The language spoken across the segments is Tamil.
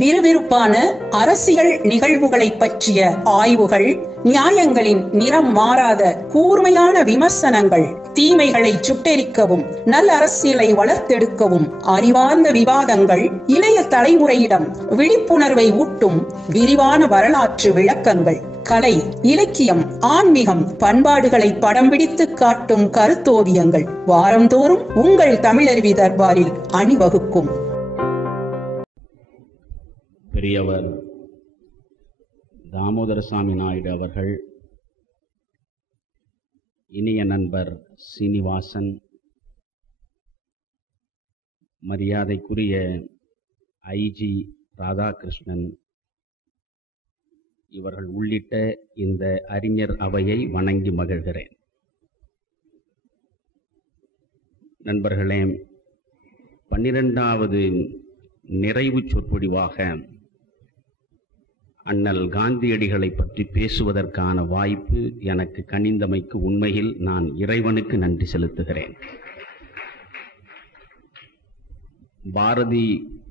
விறுவிறுப்பான அரசியல் நிகழ்வுகளை பற்றிய ஆய்வுகள், நியாயங்களின் நிறம் மாறாத கூர்மையான விமர்சனங்கள், தீமைகளை சுட்டெரிக்கவும் நல்ல அரசியலை வளர்த்தெடுக்கவும் அறிவார்ந்த விவாதங்கள், இளைய தலைமுறையிடம் விழிப்புணர்வை ஊட்டும் விரிவான வரலாற்று விளக்கங்கள், கலை, இலக்கியம், ஆன்மீகம், பண்பாடுகளை படம் பிடித்து காட்டும் கருத்தோவியங்கள் வாரந்தோறும் உங்கள் தமிழருவி தர்பாரில் அணிவகுக்கும். பெரியவர் தாமோதரசாமி நாயுடு அவர்கள், இனிய நண்பர் சீனிவாசன், மரியாதைக்குரிய ஐஜி ராதாகிருஷ்ணன் இவர்கள் உள்ளிட்ட இந்த அறிஞர் அவையை வணங்கி மகிழ்கிறேன். நண்பர்களே, 12வது நிறைவு சொற்பொழிவாக அண்ணல் காந்தியடிகளை பற்றி பேசுவதற்கான வாய்ப்பு எனக்கு கனிந்தமைக்கு உண்மையில் நான் இறைவனுக்கு நன்றி செலுத்துகிறேன். பாரதி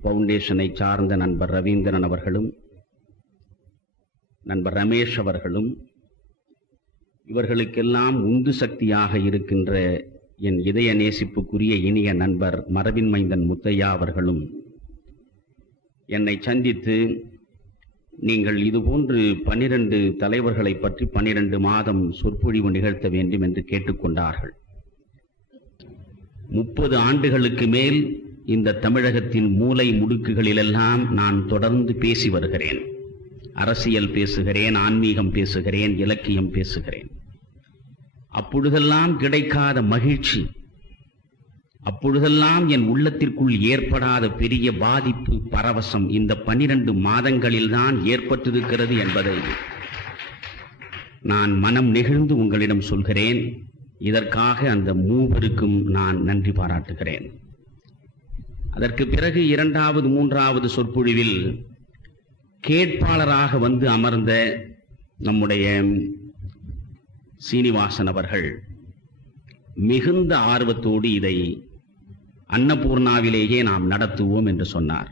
பவுண்டேஷனை சார்ந்த நண்பர் ரவீந்திரன் அவர்களும் நண்பர் ரமேஷ் அவர்களும் இவர்களுக்கெல்லாம் உந்து சக்தியாக இருக்கின்ற என் இதய நேசிப்புக்குரிய இனிய நண்பர் மரபின் மைந்தன் முத்தையா அவர்களும் என்னை சந்தித்து நீங்கள் இதுபோன்று 12 தலைவர்களை பற்றி 12 மாதம் சொற்பொழிவு நிகழ்த்த வேண்டும் என்று கேட்டுக்கொண்டார்கள். 30 ஆண்டுகளுக்கு மேல் இந்த தமிழகத்தின் மூலை முடுக்குகளிலெல்லாம் நான் தொடர்ந்து பேசி வருகிறேன். அரசியல் பேசுகிறேன், ஆன்மீகம் பேசுகிறேன், இலக்கியம் பேசுகிறேன். அப்பொழுதெல்லாம் கிடைக்காத மகிழ்ச்சி, அப்பொழுதெல்லாம் என் உள்ளத்திற்குள் ஏற்படாத பெரிய பாதிப்பு, பரவசம் இந்த 12 மாதங்களில்தான் ஏற்பட்டிருக்கிறது என்பதை நான் மனம் நெகிழ்ந்து உங்களிடம் சொல்கிறேன். இதற்காக அந்த மூவருக்கும் நான் நன்றி பாராட்டுகிறேன். அதற்கு பிறகு 2வது 3வது சொற்பொழிவில் கேட்பாளராக வந்து அமர்ந்த நம்முடைய சீனிவாசன் அவர்கள் மிகுந்த ஆர்வத்தோடு இதை அன்னபூர்ணாவிலேயே நாம் நடத்துவோம் என்று சொன்னார்.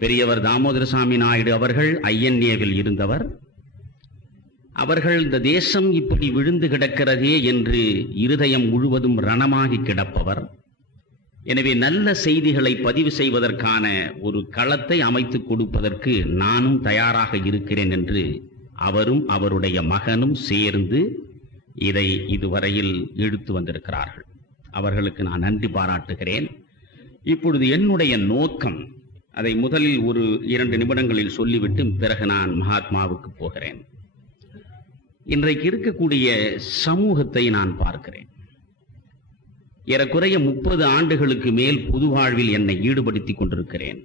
பெரியவர் தாமோதரசாமி நாயுடு அவர்கள் ஐஎன்ஏவில் இருந்தவர். அவர்கள் இந்த தேசம் இப்படி விழுந்து கிடக்கிறதே என்று இருதயம் முழுவதும் ரணமாகி கிடப்பவர். எனவே நல்ல செய்திகளை பதிவு செய்வதற்கான ஒரு களத்தை அமைத்துக் கொடுப்பதற்கு நானும் தயாராக இருக்கிறேன் என்று அவரும் அவருடைய மகனும் சேர்ந்து இதை இதுவரையில் இழுத்து வந்திருக்கிறார்கள். அவர்களுக்கு நான் நன்றி பாராட்டுகிறேன். இப்பொழுது என்னுடைய நோக்கம், அதை முதலில் ஒரு 2 நிமிடங்களில் சொல்லிவிட்டு பிறகு நான் மகாத்மாவுக்கு போகிறேன். இன்றைக்கு இருக்கக்கூடிய சமூகத்தை நான் பார்க்கிறேன். ஏறக்குறைய 30 ஆண்டுகளுக்கு மேல் பொது வாழ்வில் என்னை ஈடுபடுத்திக் கொண்டிருக்கிறேன்.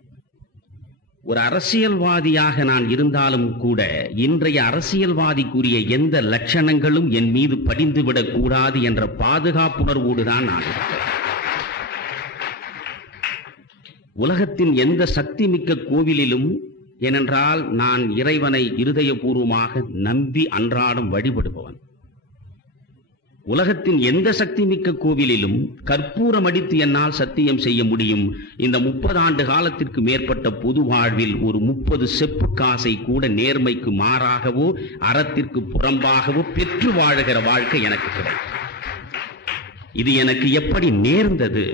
ஒரு அரசியல்வாதியாக நான் இருந்தாலும் கூட இன்றைய அரசியல்வாதிக்குரிய எந்த லட்சணங்களும் என் மீது படிந்துவிடக் கூடாது என்ற பாதுகாப்புணர்வோடு தான் நான் இருக்கிறேன். உலகத்தின் எந்த சக்தி மிக்க கோவிலிலும், ஏனென்றால் நான் இறைவனை இருதயபூர்வமாக நம்பி அன்றாடம் வழிபடுபவன், உலகத்தின் எந்த சக்தி மிக்க கோவிலிலும் கற்பூரம் அடித்து என்னால் சத்தியம் செய்ய முடியும். இந்த 30 ஆண்டு காலத்திற்கு மேற்பட்ட பொது வாழ்வில் ஒரு 30 செப்பு காசை கூட நேர்மைக்கு மாறாகவோ அறத்திற்கு புறம்பாகவோ பெற்று வாழுகிற வாழ்க்கை எனக்கு கிடைக்கும். இது எனக்கு எப்படி நேர்ந்தது?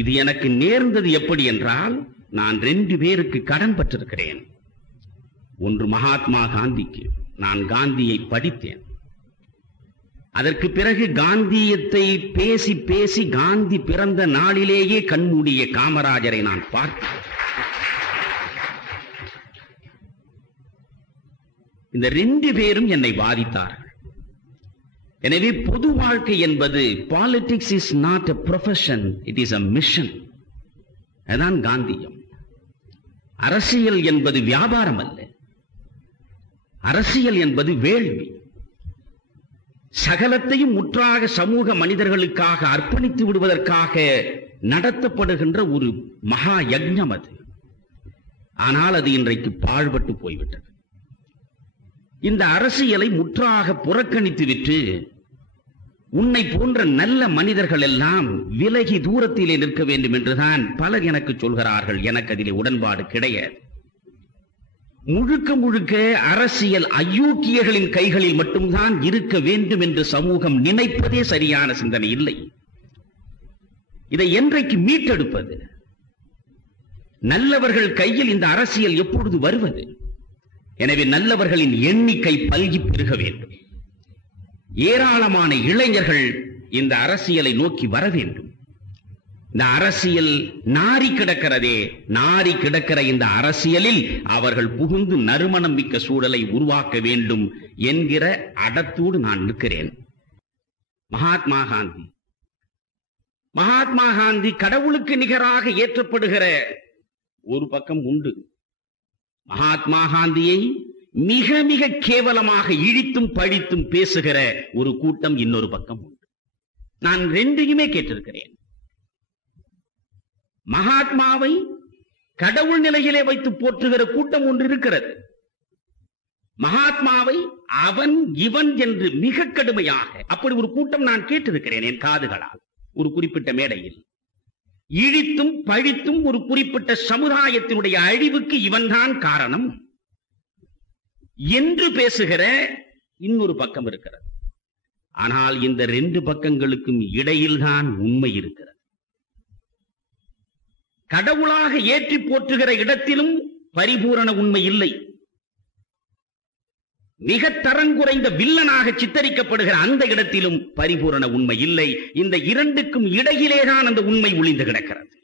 இது எனக்கு நேர்ந்தது எப்படி என்றால், நான் 2 பேருக்கு கடன் பட்டிருக்கிறேன். ஒன்று மகாத்மா காந்திக்கு. நான் காந்தியை படித்தேன். அதற்கு பிறகு காந்தியத்தை பேசி பேசி காந்தி பிறந்த நாளிலேயே கண்மூடிய காமராஜரை நான் பார்த்தேன். இந்த 2 பேரும் என்னை பாதித்தார்கள். எனவே பொது வாழ்க்கை என்பது politics is not a profession, it is a mission. அதுதான் காந்தியம். அரசியல் என்பது வியாபாரம் அல்ல, அரசியல் என்பது வேள்வி. சகலத்தையும் முற்றாக சமூக மனிதர்களுக்காக அர்ப்பணித்து விடுவதற்காக நடத்தப்படுகின்ற ஒரு மகா யஜ்ஞம் அது. ஆனால் அது இன்றைக்கு பாழ்பட்டு போய்விட்டது. இந்த அரசியலை முற்றாக புறக்கணித்து விட்டு உன்னை போன்ற நல்ல மனிதர்கள் எல்லாம் விலகி தூரத்திலே நிற்க வேண்டும் என்றுதான் பலர் எனக்கு சொல்கிறார்கள். எனக்கு அதிலே உடன்பாடு கிடையாது. முழுக்க முழுக்க அரசியல் அயோக்கியர்களின் கைகளில் மட்டும்தான் இருக்க வேண்டும் என்று சமூகம் நினைப்பதே சரியான சிந்தனை இல்லை. இதை என்றைக்கு மீட்டெடுப்பது? நல்லவர்கள் கையில் இந்த அரசியல் எப்பொழுது வருவது? எனவே நல்லவர்களின் எண்ணிக்கை பல்கி பெருக வேண்டும். ஏராளமான இளைஞர்கள் இந்த அரசியலை நோக்கி வர வேண்டும். இந்த அரசியல் நாரி கிடக்கிறதே, நாரி கிடக்கிற இந்த அரசியலில் அவர்கள் புகுந்து நறுமணம் மிக்க சூழலை உருவாக்க வேண்டும் என்கிற அடத்தோடு நான் நிற்கிறேன். மகாத்மா காந்தி கடவுளுக்கு நிகராக ஏற்றப்படுகிற ஒரு பக்கம் உண்டு. மகாத்மா காந்தியை மிக மிக கேவலமாக இழித்தும் பழித்தும் பேசுகிற ஒரு கூட்டம் இன்னொரு பக்கம் உண்டு. நான் ரெண்டையுமே கேட்டிருக்கிறேன். மகாத்மாவை கடவுள் நிலையிலே வைத்து போற்றுகிற கூட்டம் ஒன்று இருக்கிறது. மகாத்மாவை அவன் இவன் என்று மிக கடுமையாக அப்படி ஒரு கூட்டம் நான் கேட்டிருக்கிறேன் என் காதுகளால். ஒரு குறிப்பிட்ட மேடையில் இழித்தும் பழித்தும் ஒரு குறிப்பிட்ட சமுதாயத்தினுடைய அழிவுக்கு இவன்தான் காரணம் என்று பேசுகிற இன்னொரு பக்கம் இருக்கிறது. ஆனால் இந்த ரெண்டு பக்கங்களுக்கும் இடையில்தான் உண்மை இருக்கிறது. கடவுளாக ஏற்றி போற்றுகிற இடத்திலும் பரிபூரண உண்மை இல்லை. மிக தரங்குறைந்த வில்லனாக சித்தரிக்கப்படுகிற அந்த இடத்திலும் பரிபூரண உண்மை இல்லை. இந்த இரண்டுக்கும் இடையிலேதான் அந்த உண்மை ஒளிந்து கிடக்கிறது.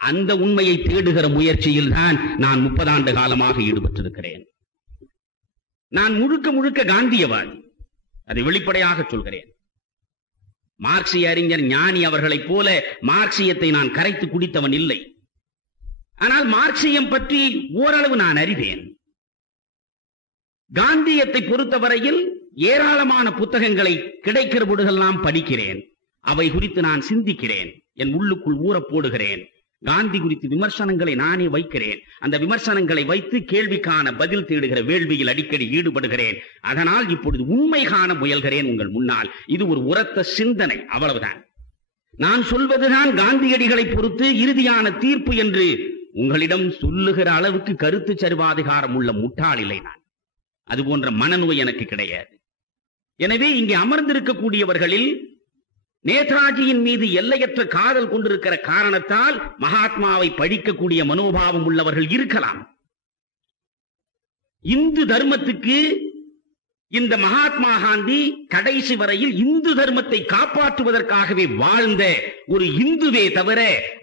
அந்த உண்மையை தேடுகிற முயற்சியில் தான் நான் 30 ஆண்டு காலமாக ஈடுபட்டிருக்கிறேன். நான் முழுக்க முழுக்க காந்தியவாதி, அதை வெளிப்படையாக சொல்கிறேன். மார்க்சிய அறிஞர் ஞானி அவர்களைப் போல மார்க்சியத்தை நான் கரைத்து குடித்தவன் இல்லை. ஆனால் மார்க்சியம் பற்றி ஓரளவு நான் அறிவேன். காந்தியத்தை பொறுத்தவரையில் ஏராளமான புத்தகங்களை கிடைக்கிற பொழுதெல்லாம் படிக்கிறேன். அவை குறித்து நான் சிந்திக்கிறேன், என் உள்ளுக்குள் ஊற போடுகிறேன். காந்தி குறித்து விமர்சனங்களை நானே வைக்கிறேன். அந்த விமர்சனங்களை வைத்து கேள்விக்கான பதில் தேடுகிற வேள்வியில் அடிக்கடி ஈடுபடுகிறேன். அதனால் இப்பொழுது உண்மை காண முயல்கிறேன் உங்கள் முன்னால். இது ஒரு உரத்த சிந்தனை, அவ்வளவுதான். நான் சொல்வதுதான் காந்தியடிகளை பொறுத்து இறுதியான தீர்ப்பு என்று உங்களிடம் சொல்லுகிற அளவுக்கு கருத்து சரிவாதிகாரம் உள்ள முட்டாள் இல்லை நான். அது போன்ற மனநோய் எனக்கு கிடையாது. எனவே இங்கே அமர்ந்திருக்கக்கூடியவர்களில் நேதாஜியின் மீது எல்லையற்ற காதல் கொண்டிருக்கிற காரணத்தால் மகாத்மாவை பழிக்கக்கூடிய மனோபாவம் உள்ளவர்கள் இருக்கலாம். இந்து தர்மத்துக்கு இந்த மகாத்மா காந்தி கடைசி வரையில் இந்து தர்மத்தை காப்பாற்றுவதற்காகவே வாழ்ந்த ஒரு இந்துவே தவிர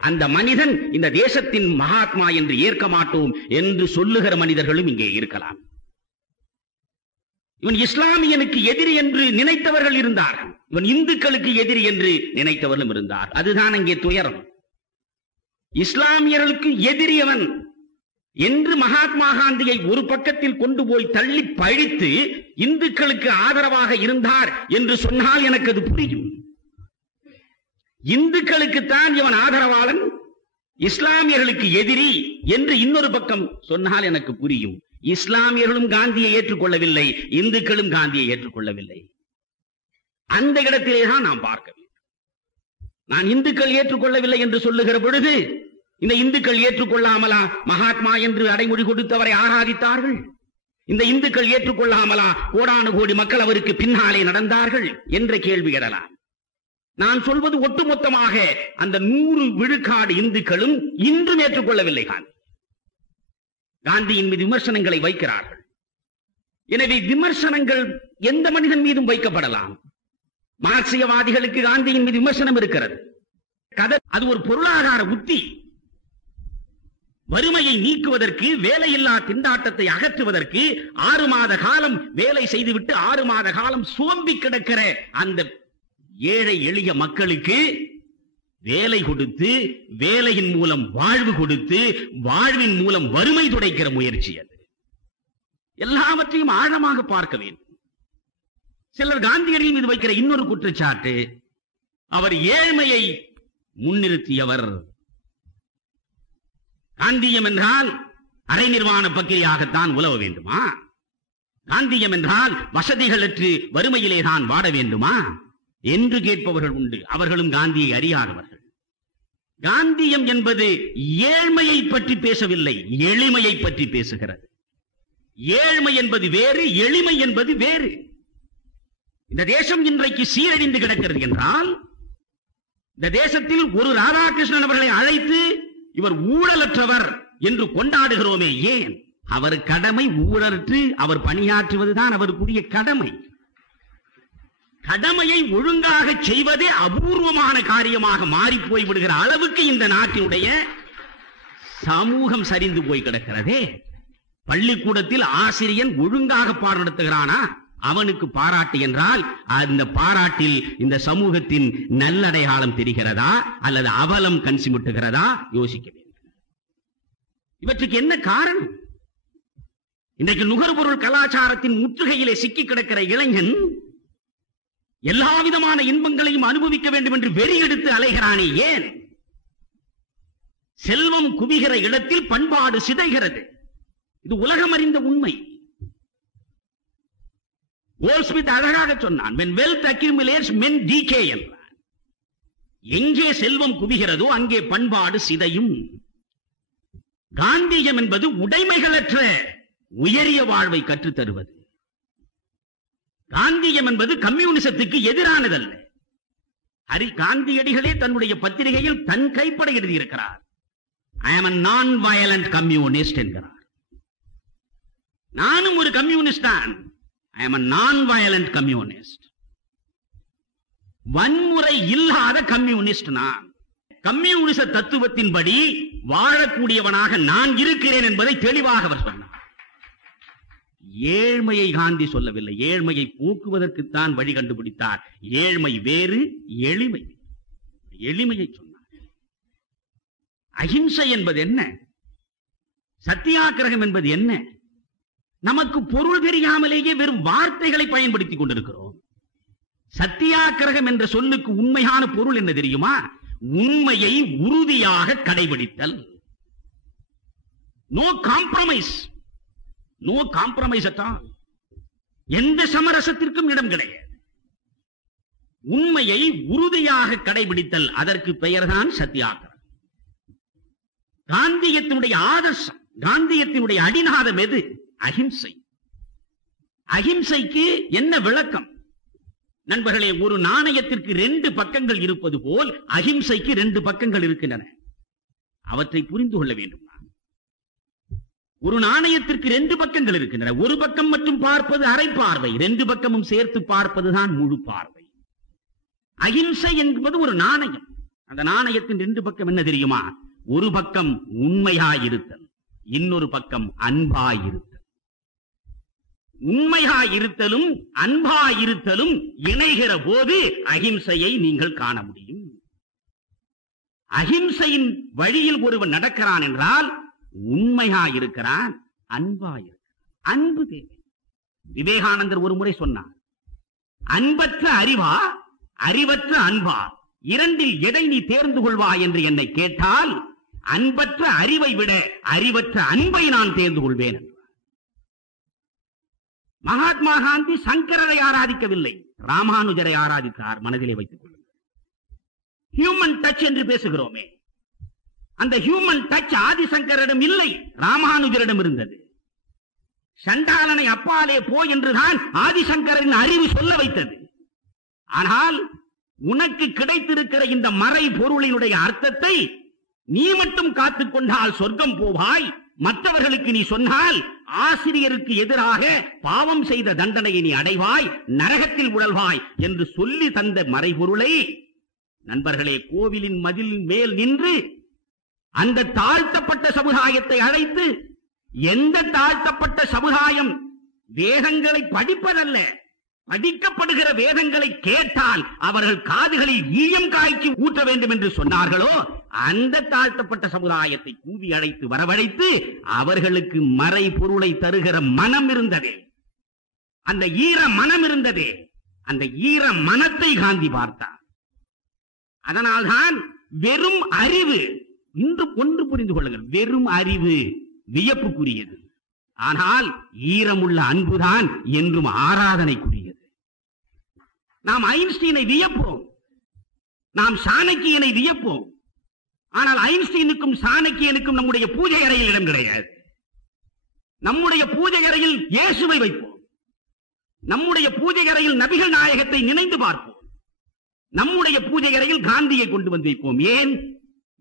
அந்த மனிதன் இந்த தேசத்தின் மகாத்மா என்று ஏற்க மாட்டோம் என்று சொல்லுகிற மனிதர்களும் இங்கே இருக்கலாம். இவன் இஸ்லாமியனுக்கு எதிரி என்று நினைத்தவர்கள் இருந்தார்கள். இவன் இந்துக்களுக்கு எதிரி என்று நினைத்தவர்களும் இருந்தார். அதுதான் அங்கே துயரம். இஸ்லாமியர்களுக்கு எதிரியவன் என்று மகாத்மா காந்தியை ஒரு பக்கத்தில் கொண்டு போய் தள்ளி பழித்து இந்துக்களுக்கு ஆதரவாக இருந்தார் என்று சொன்னால் எனக்கு அது புரியும். இந்துக்களுக்குத்தான் இவன் ஆதரவாளன், இஸ்லாமியர்களுக்கு எதிரி என்று இன்னொரு பக்கம் சொன்னால் எனக்கு புரியும். இஸ்லாமியர்களும் காந்தியை ஏற்றுக்கொள்ளவில்லை, இந்துக்களும் காந்தியை ஏற்றுக்கொள்ளவில்லை. அந்த இடத்திலேதான் நாம் பார்க்க வேண்டும். நான் இந்துக்கள் ஏற்றுக்கொள்ளவில்லை என்று சொல்லுகிற பொழுது இந்த இந்துக்கள் ஏற்றுக்கொள்ளாமலா மகாத்மா என்று அடைமொழி கொடுத்தவரை ஆராதித்தார்கள்? இந்த இந்துக்கள் ஏற்றுக்கொள்ளாமலா கோடானு கோடி மக்கள் அவருக்கு பின்னாலே நடந்தார்கள் என்ற கேள்வி எழலாம். நான் சொல்வது ஒட்டுமொத்தமாக அந்த 100 விழுக்காடு இந்துக்களும் இன்றும் ஏற்றுக்கொள்ளவில்லை. காந்தியின் மீது விமர்சனங்களை வைக்கிறார்கள். எனவே விமர்சனங்கள் எந்த மனிதன் மீதும் வைக்கப்படலாம். மார்க்சியவாதிகளுக்கு காந்தியின் மீது விமர்சனம் இருக்கிறது. அது ஒரு பொருளாதார உத்தி. வறுமையை நீக்குவதற்கு, வேலையில்லா திண்டாட்டத்தை அகற்றுவதற்கு 6 மாத காலம் வேலை செய்துவிட்டு 6 மாத காலம் சோம்பி கிடக்கிற அந்த ஏழை எளிய மக்களுக்கு வேலை கொடுத்து, வேலையின் மூலம் வாழ்வு கொடுத்து, வாழ்வின் மூலம் வறுமை துடைக்கிற முயற்சி அது. எல்லாவற்றையும் ஆழமாக பார்க்க வேண்டும். சிலர் காந்தியடிகள் மீது வைக்கிற இன்னொரு குற்றச்சாட்டு, அவர் ஏழ்மையை முன்னிறுத்தியவர். காந்தியம் என்றால் அரை நிர்வாண பக்கிரியாகத்தான் உலவ வேண்டுமா? காந்தியம் என்றால் வசதிகளற்று வறுமையிலே தான் வாட வேண்டுமா? என்று கேட்பவர்கள் உண்டு. அவர்களும் காந்தியை அறியாதவர்கள். காந்தியம் என்பது ஏழ்மையை பற்றி பேசவில்லை, எளிமையை பற்றி பேசுகிறது. ஏழ்மை என்பது வேறு, எளிமை என்பது வேறு. இந்த தேசம் இன்றைக்கு சீரழிந்து கிடக்கிறது என்றால், இந்த தேசத்தில் ஒரு ராதாகிருஷ்ணன் அவர்களை அழைத்து இவர் ஊழலற்றவர் என்று கொண்டாடுகிறோமே, ஏன்? அவர் கடமை ஊழலற்று அவர் பணியாற்றுவதுதான் அவருக்குரிய கடமை. கடமையை ஒழுங்காக செய்வதே அபூர்வமான காரியமாக மாறி போய் விடுகிற அளவுக்கு இந்த நாட்டினுடைய சமூகம் சரிந்து போய் கிடக்கிறதே. பள்ளிக்கூடத்தில் ஆசிரியன் ஒழுங்காக பாடம் நடத்துகிறானா, அவனுக்கு பாராட்டு என்றால் அந்த பாராட்டில் இந்த சமூகத்தின் நல்லடையாளம் தெரிகிறதா அல்லது அவலம் கண் சிமிட்டுகிறதா யோசிக்க வேண்டும். இவற்றுக்கு என்ன காரணம்? இன்றைக்கு நுகர்பொருள் கலாச்சாரத்தின் முற்றுகையிலே சிக்கி கிடக்கிற இளைஞன் எல்லா விதமான இன்பங்களையும் அனுபவிக்க வேண்டும் என்று வெறி எடுத்து அலைகிறானே, ஏன்? செல்வம் குவிகிற இடத்தில் பண்பாடு சிதைகிறது. இது உலகம் அறிந்த உண்மை. கோல்ட்ஸ்மித் அழகாக சொன்னான், when wealth accumulates men decay என்றான். எங்கே செல்வம் குவிகிறதோ அங்கே பண்பாடு சிதையும். காந்தியம் என்பது உடைமைகளற்ற உயரிய வாழ்வை கற்றுத் தருவது. காந்தியம் என்பது கம்யூனிசத்துக்கு எதிரானதல்ல. காந்தியடிகளே தன்னுடைய பத்திரிகையில் தன் கைப்பட எழுதியிருக்கிறார், I am a non-violent communist என்கிறார். நானும் ஒரு கம்யூனிஸ்ட் தான். I am a non-violent communist. வன்முறை இல்லாத கம்யூனிஸ்ட் நான். கம்யூனிச தத்துவத்தின்படி வாழக்கூடியவனாக நான் இருக்கிறேன் என்பதை தெளிவாக அவர் சொன்னார். ஏழ்மையை காந்தி சொல்லவில்லை, ஏழ்மையை போக்குவதற்குத்தான் வழி கண்டுபிடித்தார். ஏழ்மை வேறு, எளிமை. எளிமையை சொன்னார். அஹிம்சை என்பது என்ன? சத்தியாகிரகம் என்பது என்ன? நமக்கு பொருள் தெரியாமலேயே வெறும் வார்த்தைகளை பயன்படுத்திக் கொண்டிருக்கிறோம். சத்தியாகிரகம் என்ற சொல்லுக்கு உண்மையான பொருள் என்ன தெரியுமா? உண்மையை உறுதியாக கடைபிடித்தல். No compromise, no compromise at all. எந்த சமரசத்திற்கும் இடம் கிடையாது. உண்மையை உறுதியாக கடைபிடித்தல், அதற்கு பெயர்தான் சத்தியாகிரகம். காந்தியத்தினுடைய ஆதர்சம், காந்தியத்தினுடைய அடிநாதம் எது? அஹிம்சை. அஹிம்சைக்கு என்ன விளக்கம்? நண்பர்களே, ஒரு நாணயத்திற்கு 2 பக்கங்கள் இருப்பது போல் அஹிம்சைக்கு 2 பக்கங்கள் இருக்கின்றன. அவற்றை புரிந்து கொள்ள வேண்டும். ஒரு நாணயத்திற்கு 2 பக்கங்கள் இருக்கின்றன. ஒரு பக்கம் மட்டும் பார்ப்பது அரை பார்வை, 2 பக்கமும் சேர்த்து பார்ப்பதுதான் முழு பார்வை. அஹிம்சை என்பது ஒரு நாணயம். அந்த நாணயத்தின் 2 பக்கம் என்ன தெரியுமா? ஒரு பக்கம் உண்மையாயிருத்தல், இன்னொரு பக்கம் அன்பாயிருத்தல். உண்மையாயிருத்தலும் அன்பாயிருத்தலும் இணைகிற போது அஹிம்சையை நீங்கள் காண முடியும். அஹிம்சையின் வழியில் ஒருவன் நடக்கிறான் என்றால் உண்மையாயிருக்கிறான், அன்பாயிருக்கிறான். அன்பு தேவை. விவேகானந்தர் ஒரு முறை சொன்னார், அன்பற்ற அறிவா, அறிவற்ற அன்பா, இரண்டில் எதை நீ தேர்ந்து கொள்வாய் என்று என்னை கேட்டால் அன்பற்ற அறிவை விட அறிவற்ற அன்பை நான் தேர்ந்து கொள்வேன் என்றார். மகாத்மா காந்தி சங்கரரை ஆராதிக்கவில்லை, ராமானுஜரை ஆராதித்தார். மனதிலே வைத்துக் கொள்ளுங்கள். ஹியூமன் டச் என்று பேசுகிறோமே, அந்த ஹியூமன் டச் ஆதிசங்கரிடம் இல்லை, ராமானுஜரிடம் இருந்தது. சண்டாளனை அப்பாலே போ என்றுதான் ஆதிசங்கரின் அறிவு சொல்ல வைத்தது. ஆனால் உனக்கு கிடைத்திருக்கிற இந்த மறை பொருளினுடைய அர்த்தத்தை நீ மட்டும் காத்துக் கொண்டால் சொர்க்கம் போவாய், மற்றவர்களுக்கு நீ சொன்னால் ஆசிரியருக்கு எதிராக பாவம் செய்த தண்டனையை நீ அடைவாய், நரகத்தில் உழல்வாய் என்று சொல்லி தந்த மறைபொருளை நண்பர்களே, கோவிலின் மதிலின் மேல் நின்று அந்த தாழ்த்தப்பட்ட சமுதாயத்தை அழைத்து, எந்த தாழ்த்தப்பட்ட சமுதாயம் வேதங்களை படிப்பதல்ல, படிக்கப்படுகிற வேதங்களை கேட்டால் அவர்கள் காதுகளில் ஈயம் காய்ச்சி ஊற்ற வேண்டும் என்று சொன்னார்களோ, அந்த தாழ்த்தப்பட்ட சமுதாயத்தை கூவி அழைத்து வரவழைத்து அவர்களுக்கு மறை பொருளை தருகிற மனம் இருந்ததே, அந்த ஈர மனம் இருந்ததே, அந்த ஈர மனத்தை காந்தி பார்த்தார். அதனால்தான் வெறும் அறிவு, இன்று ஒன்று புரிந்து கொள்ளுங்கள், வெறும் அறிவு வியப்புக்குரியது, ஆனால் ஈரமுள்ள அன்புதான் என்றும் ஆராதனைக்குரியது. நாம் ஐன்ஸ்டீனை வியப்போம், நாம் சாணக்கியனை வியப்போம். ஆனால் ஐன்ஸ்டீனுக்கும் சாணக்கியனுக்கும் நம்முடைய பூஜை அறையில் இடம் கிடையாது. நம்முடைய பூஜை அறையில் இயேசுவை வைப்போம். நம்முடைய பூஜை அறையில் நபிகள் நாயகத்தை நினைந்து பார்ப்போம். நம்முடைய பூஜை அறையில் காந்தியை கொண்டு வந்து வைப்போம். ஏன்?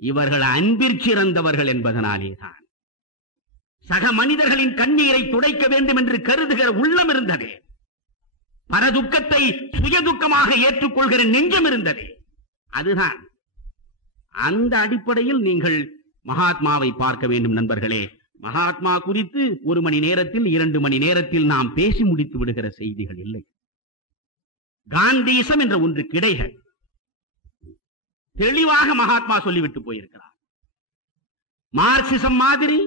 இவர்கள் அன்பிற்சிறந்தவர்கள் என்பதனாலேதான். சக மனிதர்களின் கண்ணீரை துடைக்க வேண்டும் என்று கருதுகிற உள்ளம் இருந்தது. பரதுக்கத்தை சுயதுக்கமாக ஏற்றுக்கொள்கிற நெஞ்சம் இருந்தது. அதுதான். அந்த அடிப்படையில் நீங்கள் மகாத்மாவை பார்க்க வேண்டும் நண்பர்களே. மகாத்மா குறித்து 1 மணி நேரத்தில் 2 மணி நேரத்தில் நாம் பேசி முடித்து விடுகிற செய்திகள் இல்லை. காந்தியிசம் என்ற ஒன்று கிடையாது. தெளிவாக மகாத்மா சொல்லிவிட்டு போயிருக்கிறார். மார்க்சிசம் மாதிரி,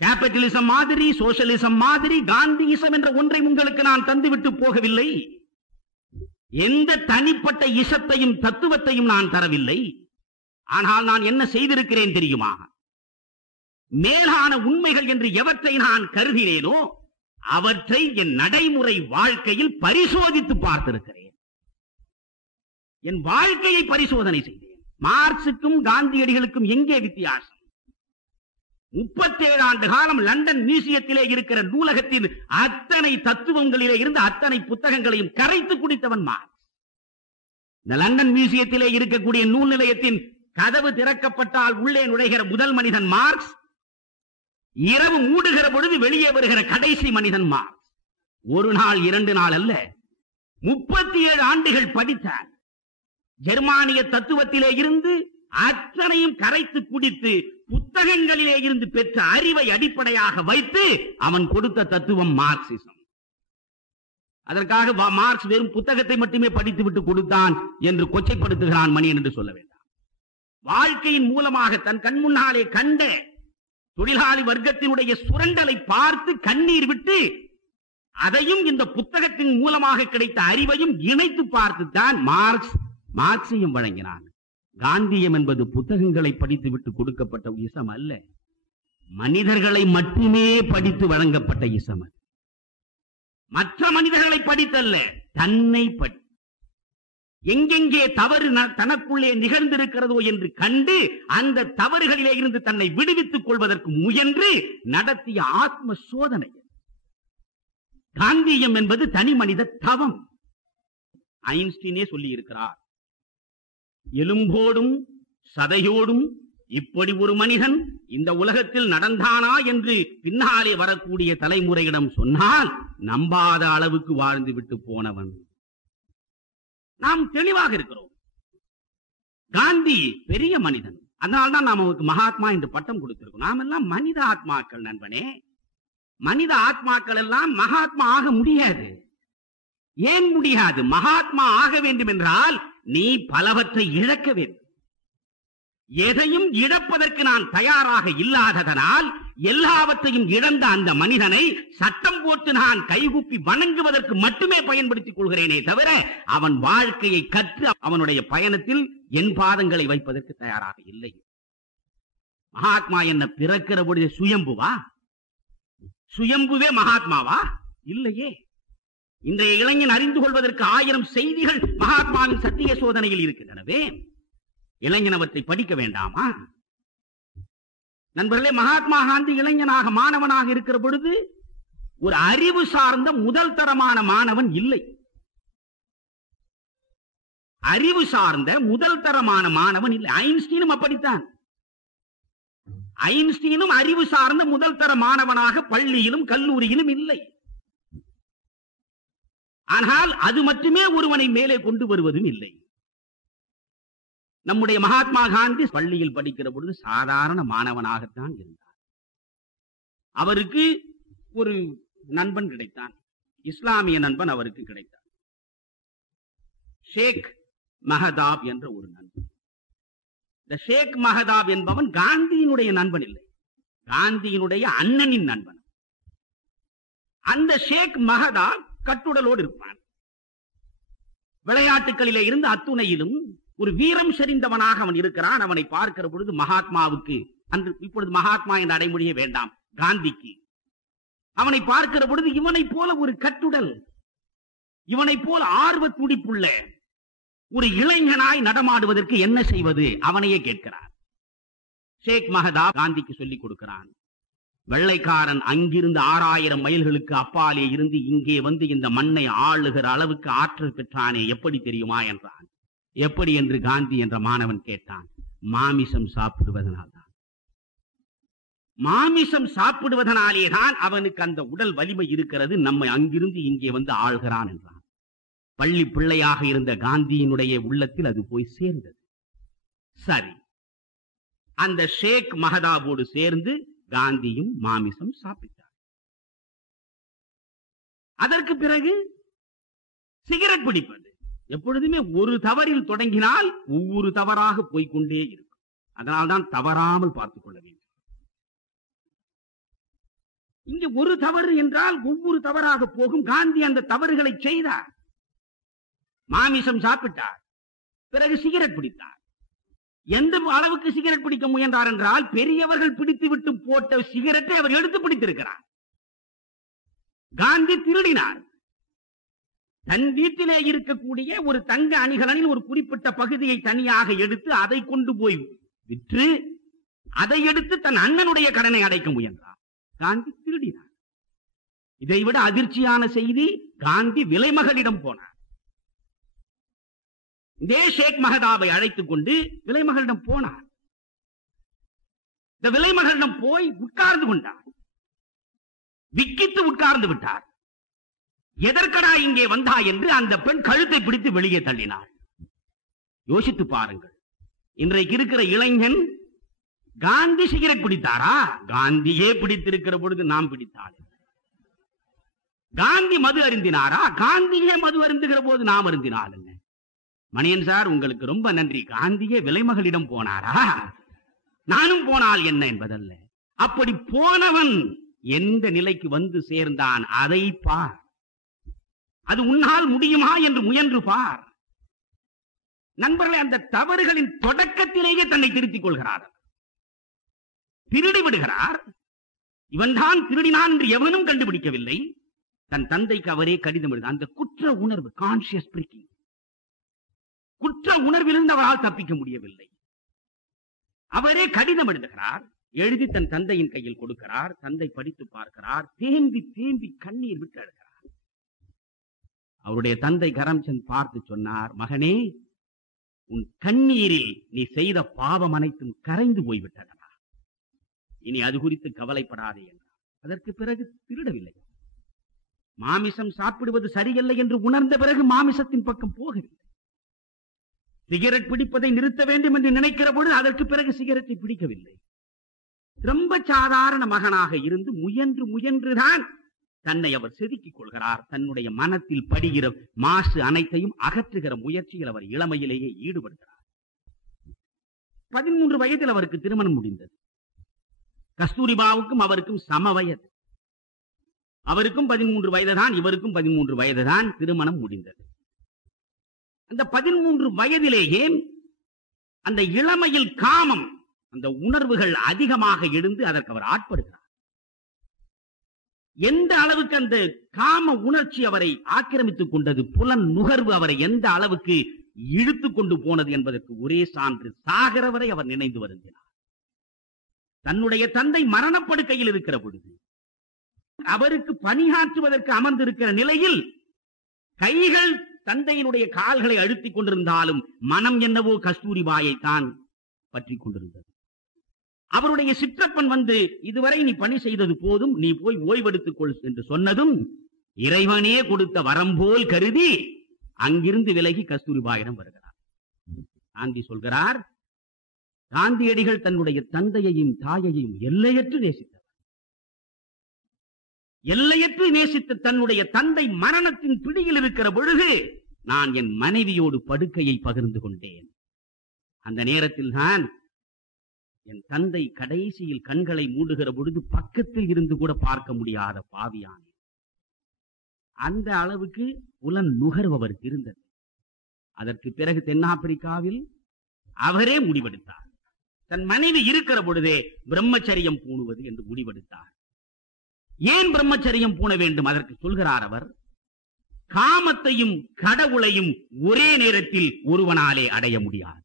கேபிட்டலிசம் மாதிரி, சோசியலிசம் மாதிரி காந்தியிசம் என்ற ஒன்றை உங்களுக்கு நான் தந்துவிட்டு போகவில்லை. எந்த தனிப்பட்ட இசத்தையும் தத்துவத்தையும் நான் தரவில்லை. ஆனால் நான் என்ன செய்திருக்கிறேன் தெரியுமா? மேலான உண்மைகள் என்று எவற்றை நான் கருதினேனோ அவற்றை என் நடைமுறை வாழ்க்கையில் பரிசோதித்து பார்த்திருக்கிறேன். என் வாழ்க்கையை பரிசோதனை செய்தேன். மார்க்சுக்கும் காந்தியடிகளுக்கும் எங்கே வித்தியாசம்? 37 ஆண்டு காலம் லண்டன் மியூசியத்திலே இருக்கிற நூலகத்தின் அத்தனை தத்துவங்களிலே இருந்து அத்தனை புத்தகங்களையும் கரைத்து குடித்தவன் மார்க்ஸ். இந்த லண்டன் மியூசியத்திலே இருக்கக்கூடிய நூல் நிலையத்தின் கதவு திறக்கப்பட்டால் உள்ளே நுழைகிற முதல் மனிதன் மார்க்ஸ். இரவு மூடுகிற பொழுது வெளியே வருகிற கடைசி மனிதன் மார்க்ஸ். 1 நாள் 2 நாள் அல்ல, 37 ஆண்டுகள் படித்தார். ஜெர்மானிய தத்துவத்திலே இருந்து அத்தனையும் கரைத்து குடித்து புத்தகங்களிலே இருந்து பெற்ற அறிவை அடிப்படையாக வைத்து அவன் கொடுத்த தத்துவம் மார்க்சிசம். அதற்காக மார்க்ஸ் வெறும் புத்தகத்தை மட்டுமே படித்து விட்டு கொடுத்தான் என்று கொச்சைப்படுத்துகிறான் மணியன் என்று சொல்ல வேண்டாம். வாழ்க்கையின் மூலமாக தன் கண் முன்னாலே கண்ட தொழிலாளி வர்க்கத்தினுடைய சுரண்டலை பார்த்து கண்ணீர் விட்டு அதையும் இந்த புத்தகத்தின் மூலமாக கிடைத்த அறிவையும் இணைத்து பார்த்துத்தான் மார்க்சியம் வழங்கினான். காந்தியம் என்பது புத்தகங்களை படித்து விட்டு கொடுக்கப்பட்ட இசம் அல்ல, மனிதர்களை மட்டுமே படித்து வழங்கப்பட்ட இசம். மற்ற மனிதர்களை படித்தல்ல, தன்னை படி. எங்கெங்கே தவறு தனக்குள்ளே நிகழ்ந்திருக்கிறதோ என்று கண்டு அந்த தவறுகளிலே இருந்து தன்னை விடுவித்துக் கொள்வதற்கு முயன்று நடத்திய ஆத்ம சோதனை. காந்தியம் என்பது தனி மனித தவம். ஐன்ஸ்டீனே சொல்லி இருக்கிறார், எலும்போடும் சதையோடும் இப்படி ஒரு மனிதன் இந்த உலகத்தில் நடந்தானா என்று பின்னாலே வரக்கூடிய தலைமுறையிடம் சொன்னால் நம்பாத அளவுக்கு வாழ்ந்து விட்டு போனவன். நாம் தெளிவாக இருக்கிறோம். காந்தி பெரிய மனிதன், அதனால்தான் நாம் அவருக்கு மகாத்மா என்று பட்டம் கொடுத்திருக்கோம். நாம் எல்லாம் மனித ஆத்மாக்கள் நண்பனே. மனித ஆத்மாக்கள் எல்லாம் மகாத்மா ஆக முடியாது. ஏன் முடியாது? மகாத்மா ஆக வேண்டும் என்றால் நீ பலவற்றை இழக்க வேண்டும். எதையும் இழப்பதற்கு நான் தயாராக இல்லாததனால் எல்லாவற்றையும் இழந்த அந்த மனிதனை சட்டம் போட்டு நான் கைகூப்பி வணங்குவதற்கு மட்டுமே பயன்படுத்திக் கொள்கிறேனே தவிர அவன் வாழ்க்கையை கற்று அவனுடைய பயணத்தில் என் பாதங்களை வைப்பதற்கு தயாராக இல்லை. மகாத்மா என்ன பிறக்கிற பொழுது சுயம்புவா? சுயம்புவே மகாத்மாவா? இல்லையே. இன்றைய இளைஞன் அறிந்து கொள்வதற்கு 1000 செய்திகள் மகாத்மாவின் சத்திய சோதனையில் இருக்கின்றனவே. இளைஞன் அவற்றை படிக்க வேண்டாமா? நண்பர்களே, மகாத்மா காந்தி இளைஞனாக மாணவனாக இருக்கிற பொழுது ஒரு அறிவு சார்ந்த முதல் தரமான மாணவன் இல்லை. அறிவு சார்ந்த முதல் தரமான மாணவன் இல்லை. ஐன்ஸ்டீனும் அப்படித்தான். ஐன்ஸ்டீனும் அறிவு சார்ந்த முதல் தர மாணவனாக பள்ளியிலும் கல்லூரியிலும் இல்லை. ஆனால் அது மட்டுமே ஒருவனை மேலே கொண்டு வருவதும் இல்லை. நம்முடைய மகாத்மா காந்தி பள்ளியில் படிக்கிற பொழுது சாதாரண மாணவனாகத்தான் இருந்தார். அவருக்கு ஒரு நண்பன் கிடைத்தான், இஸ்லாமிய நண்பன் அவருக்கு கிடைத்தார். ஷேக் மஹதாப் என்ற ஒரு நண்பன். இந்த ஷேக் மஹதாப் என்பவன் காந்தியினுடைய நண்பன் இல்லை, காந்தியினுடைய அண்ணனின் நண்பன். அந்த ஷேக் மஹதாப் கட்டுடலோடு இருப்பான். விளையாட்டுகளிலே இருந்து அத்துணையிலும் ஒரு வீரம் செறிந்தவனாக அவன் இருக்கிறான். அவனை பார்க்கிற பொழுது மகாத்மாவுக்கு, அன்று இப்பொழுது மகாத்மா என்ற அடைமொழியே வேண்டாம், காந்திக்கு அவனை பார்க்கிற பொழுது இவனை போல ஒரு கட்டுடல், இவனை போல் ஆர்வ துடிப்புள்ள ஒரு இளைஞனாய் நடமாடுவதற்கு என்ன செய்வது? அவனையே கேட்கிறார். ஷேக் மஹதா காந்திக்கு சொல்லிக் கொடுக்கிறான். வெள்ளைக்காரன் அங்கிருந்து 6000 மைல்களுக்கு அப்பாலே இருந்து இங்கே வந்து இந்த மண்ணை ஆளுகிற அளவுக்கு ஆற்றல் பெற்றானே, எப்படி தெரியுமா என்றான். எப்படி என்று காந்தி என்ற மாணவன் கேட்டான். மாமிசம் சாப்பிடுவதனால்தான். மாமிசம் சாப்பிடுவதனாலேதான் அவனுக்கு அந்த உடல் வலிமை இருக்கிறது, நம்மை அங்கிருந்து இங்கே வந்து ஆள்கிறான் என்றான். பள்ளி பிள்ளையாக இருந்த காந்தியினுடைய உள்ளத்தில் அது போய் சேர்ந்தது. சரி, அந்த ஷேக் மஹதாவோடு சேர்ந்து காந்தியும் மாமிசம் சாப்பிட்டார். அதற்கு பிறகு சிகரெட் பிடிப்பது எப்பொழுதுமே ஒரு தவறில் தொடங்கினால் ஒவ்வொரு தவறாக போய்கொண்டே இருக்கும். அதனால்தான் தவறாமல் பார்த்துக் கொள்ள வேண்டும். இங்கே ஒரு தவறு என்றால் ஒவ்வொரு தவறாக போகும். காந்தி அந்த தவறுகளை செய்தார். மாமிசம் சாப்பிட்டார், பிறகு சிகரெட் பிடித்தார். எந்த அளவுக்கு சிகரெட் பிடிக்க முயன்றார் என்றால், பெரியவர்கள் பிடித்து விட்டு போட்ட சிகரெட்டை அவர் எடுத்து பிடித்திருக்கிறார். காந்தி திருடினார். தன் வீட்டிலே இருக்கக்கூடிய ஒரு தங்க அணிகலனில் ஒரு குறிப்பிட்ட பகுதியை தனியாக எடுத்து அதை கொண்டு போய் விற்று அதை எடுத்து தன் அண்ணனுடைய கடனை அடைக்க முயன்றார். காந்தி திருடினார். இதைவிட அதிர்ச்சியான செய்தி, காந்தி விலைமகளிடம் போனார். இதே ஷேக் மஹதாவை அழைத்துக் கொண்டு விலைமகளிடம் போனார். இந்த விலைமகளிடம் போய் உட்கார்ந்து கொண்டார். விக்கித்து உட்கார்ந்து விட்டார். எதற்கடா இங்கே வந்தா என்று அந்த பெண் கழுத்தை பிடித்து வெளியே தள்ளினார். யோசித்து பாருங்கள், இன்றைக்கு இருக்கிற இளைஞன் காந்தி சிகரெட் பிடித்தாரா? காந்தியே பிடித்திருக்கிற பொழுது நாம் பிடித்தாள். காந்தி மது அருந்தினாரா? காந்தியே மது அருந்துகிற போது நாம் அருந்தினால் என்ன? மணியன் சார், உங்களுக்கு ரொம்ப நன்றி. காந்தியே விலைமகளிடம் போனாரா? நானும் போனால் என்ன என்பதல்ல. அப்படி போனவன் எந்த நிலைக்கு வந்து சேர்ந்தான் அதை பார். அது உன்னால் முடியுமா என்று முயன்று பார். நண்பர்களே, அந்த தவறுகளின் தொடக்கத்திலேயே தன்னை திருத்திக் கொள்கிறார். திருடி விடுகிறார். இவன் தான் திருடினான் என்று எவனும் கண்டுபிடிக்கவில்லை. தன் தந்தைக்கு அவரே கடிதம் எழுத, அந்த குற்ற உணர்வு, கான்சியஸ் பிரீக்கிங், குற்ற உணர்விலிருந்து அவரால் தப்பிக்க முடியவில்லை. அவரே கடிதம் எழுதுகிறார். எழுதி தன் தந்தையின் கையில் கொடுக்கிறார். தந்தை படித்து பார்க்கிறார். தேம்பி தேம்பி கண்ணீர் விட்டு அழுகிறார். அவருடைய தந்தை கரம்சந்த் பார்த்து சொன்னார், மகனே, உன் கண்ணீரில் நீ செய்த பாவம் அனைத்தும் கரைந்து போய்விட்டதா, இனி அது குறித்து கவலைப்படாதே என்றார். அதற்கு பிறகு திருடவில்லை. மாமிசம் சாப்பிடுவது சரியல்ல என்று உணர்ந்த பிறகு மாமிசத்தின் பக்கம் போகவில்லை. சிகரெட் பிடிப்பதை நிறுத்த வேண்டும் என்று நினைக்கிற பொழுது அதற்கு பிறகு சிகரெட்டை பிடிக்கவில்லை. ரொம்ப சாதாரண மகனாக இருந்து முயன்று முயன்றுதான் தன்னை அவர் செதுக்கிக் கொள்கிறார். தன்னுடைய மனத்தில் படுகிற மாசு அனைத்தையும் அகற்றுகிற முயற்சியில் அவர் இளமையிலேயே ஈடுபடுகிறார். 13 வயதில் அவருக்கு திருமணம் முடிந்தது. கஸ்தூரிபாவுக்கும் அவருக்கும் சம வயது. அவருக்கும் 13 வயதுதான், இவருக்கும் 13 வயதுதான். திருமணம் முடிந்தது. அந்த 13 வயதிலேயே அந்த இளமையில் காமம், அந்த உணர்வுகள் அதிகமாக எழுந்து அதற்கு அவர் ஆட்படுகிறார். எந்த அளவுக்கு அந்த காம உணர்ச்சி அவரை ஆக்கிரமித்துக் கொண்டது, புலன் நுகர்வு அவரை எந்த அளவுக்கு இழுத்துக் கொண்டு போனது என்பதற்கு ஒரே சான்று, சாகர வரை அவர் நினைந்து வருந்தினார். தன்னுடைய தந்தை மரணப்படுக்கையில் இருக்கிற பொழுது அவருக்கு பணியாற்றுவதற்கு அமர்ந்திருக்கிற நிலையில் கைகள் தந்தையினுடைய கால்களை அழுத்திக் கொண்டிருந்தாலும் மனம் என்னவோ கஸ்தூரிபாயை தான் பற்றி கொண்டிருந்தது. அவருடைய சிற்றப்பன் வந்து, இதுவரை நீ பணி செய்தது போதும், நீ போய் ஓய்வெடுத்துக் கொள் என்று சொன்னதும் இறைவனே கொடுத்த வரம் போல் கருதி அங்கிருந்து விலகி கஸ்தூரிபாயிடம் வருகிறார். காந்தி சொல்கிறார், காந்தியடிகள் தன்னுடைய தந்தையையும் தாயையும் எல்லையற்று நேசித்தார். எல்லையற்று நேசித்த தன்னுடைய தந்தை மரணத்தின் பிடியில் இருக்கிற பொழுது நான் என் மனைவியோடு படுக்கையை பகிர்ந்து கொண்டேன். அந்த நேரத்தில் தான் என் தந்தை கடைசியில் கண்களை மூடுகிற பொழுது பக்கத்தில் இருந்து கூட பார்க்க முடியாத பாவியானே. அந்த அளவுக்கு புலன் நுகர்வு அவருக்கு இருந்தது. அதற்கு பிறகு தென்னாப்பிரிக்காவில் அவரே முடிவெடுத்தார். தன் மனைவி இருக்கிற பொழுதே பிரம்மச்சரியம் பூணுவது என்று முடிவெடுத்தார். ஏன் பிரம்மச்சரியம் பூண வேண்டும்? அதற்கு சொல்கிறார் அவர், காமத்தையும் கடவுளையும் ஒரே நேரத்தில் ஒருவனாலே அடைய முடியாது.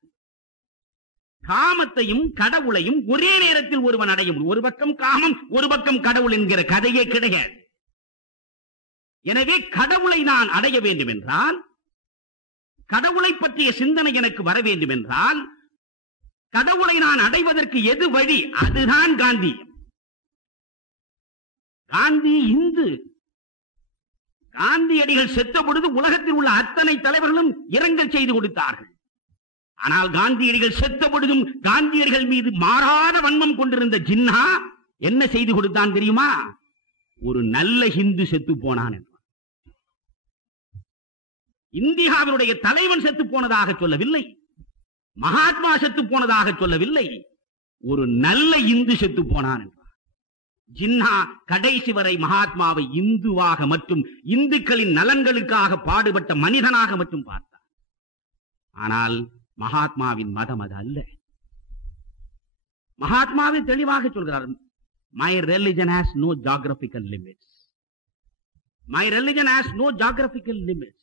காமத்தையும் கடவுளையும் ஒரே நேரத்தில் ஒருவன் அடைய முடியும். ஒரு பக்கம் காமம், ஒரு பக்கம் கடவுள் என்கிற கதையே கிடையாது. எனவே கடவுளை நான் அடைய வேண்டும் என்றால், கடவுளை பற்றிய சிந்தனை எனக்கு வர வேண்டும் என்றால், கடவுளை நான் அடைவதற்கு எது வழி? அதுதான் காந்தி. காந்தி இந்து. காந்தியடிகள் செத்த பொழுது உலகத்தில் உள்ள அத்தனை தலைவர்களும் இரங்கல் செய்து கொடுத்தார்கள். ஆனால் காந்தியடிகள் செத்த பொழுதும் காந்தியடிகள் மீது மாறாத வன்மம் கொண்டிருந்த ஜின்னா என்ன செய்து கொடுத்தான் தெரியுமா? ஒரு நல்ல ஹிந்து செத்து போனான் என்றான். இந்தியாவினுடைய தலைவன் செத்து போனதாக சொல்லவில்லை, மகாத்மா செத்து போனதாக சொல்லவில்லை, ஒரு நல்ல இந்து செத்து போனான் என்றார். ஜின்னா கடைசி வரை மகாத்மாவை இந்துவாக மற்றும் இந்துக்களின் நலன்களுக்காக பாடுபட்ட மனிதனாக மட்டும் பார்த்தார். ஆனால் மகாத்மாவின் மதம் அது அல்ல. மகாத்மாவை தெளிவாக சொல்கிறார், my religion has no geographical limits. My religion has no geographical limits.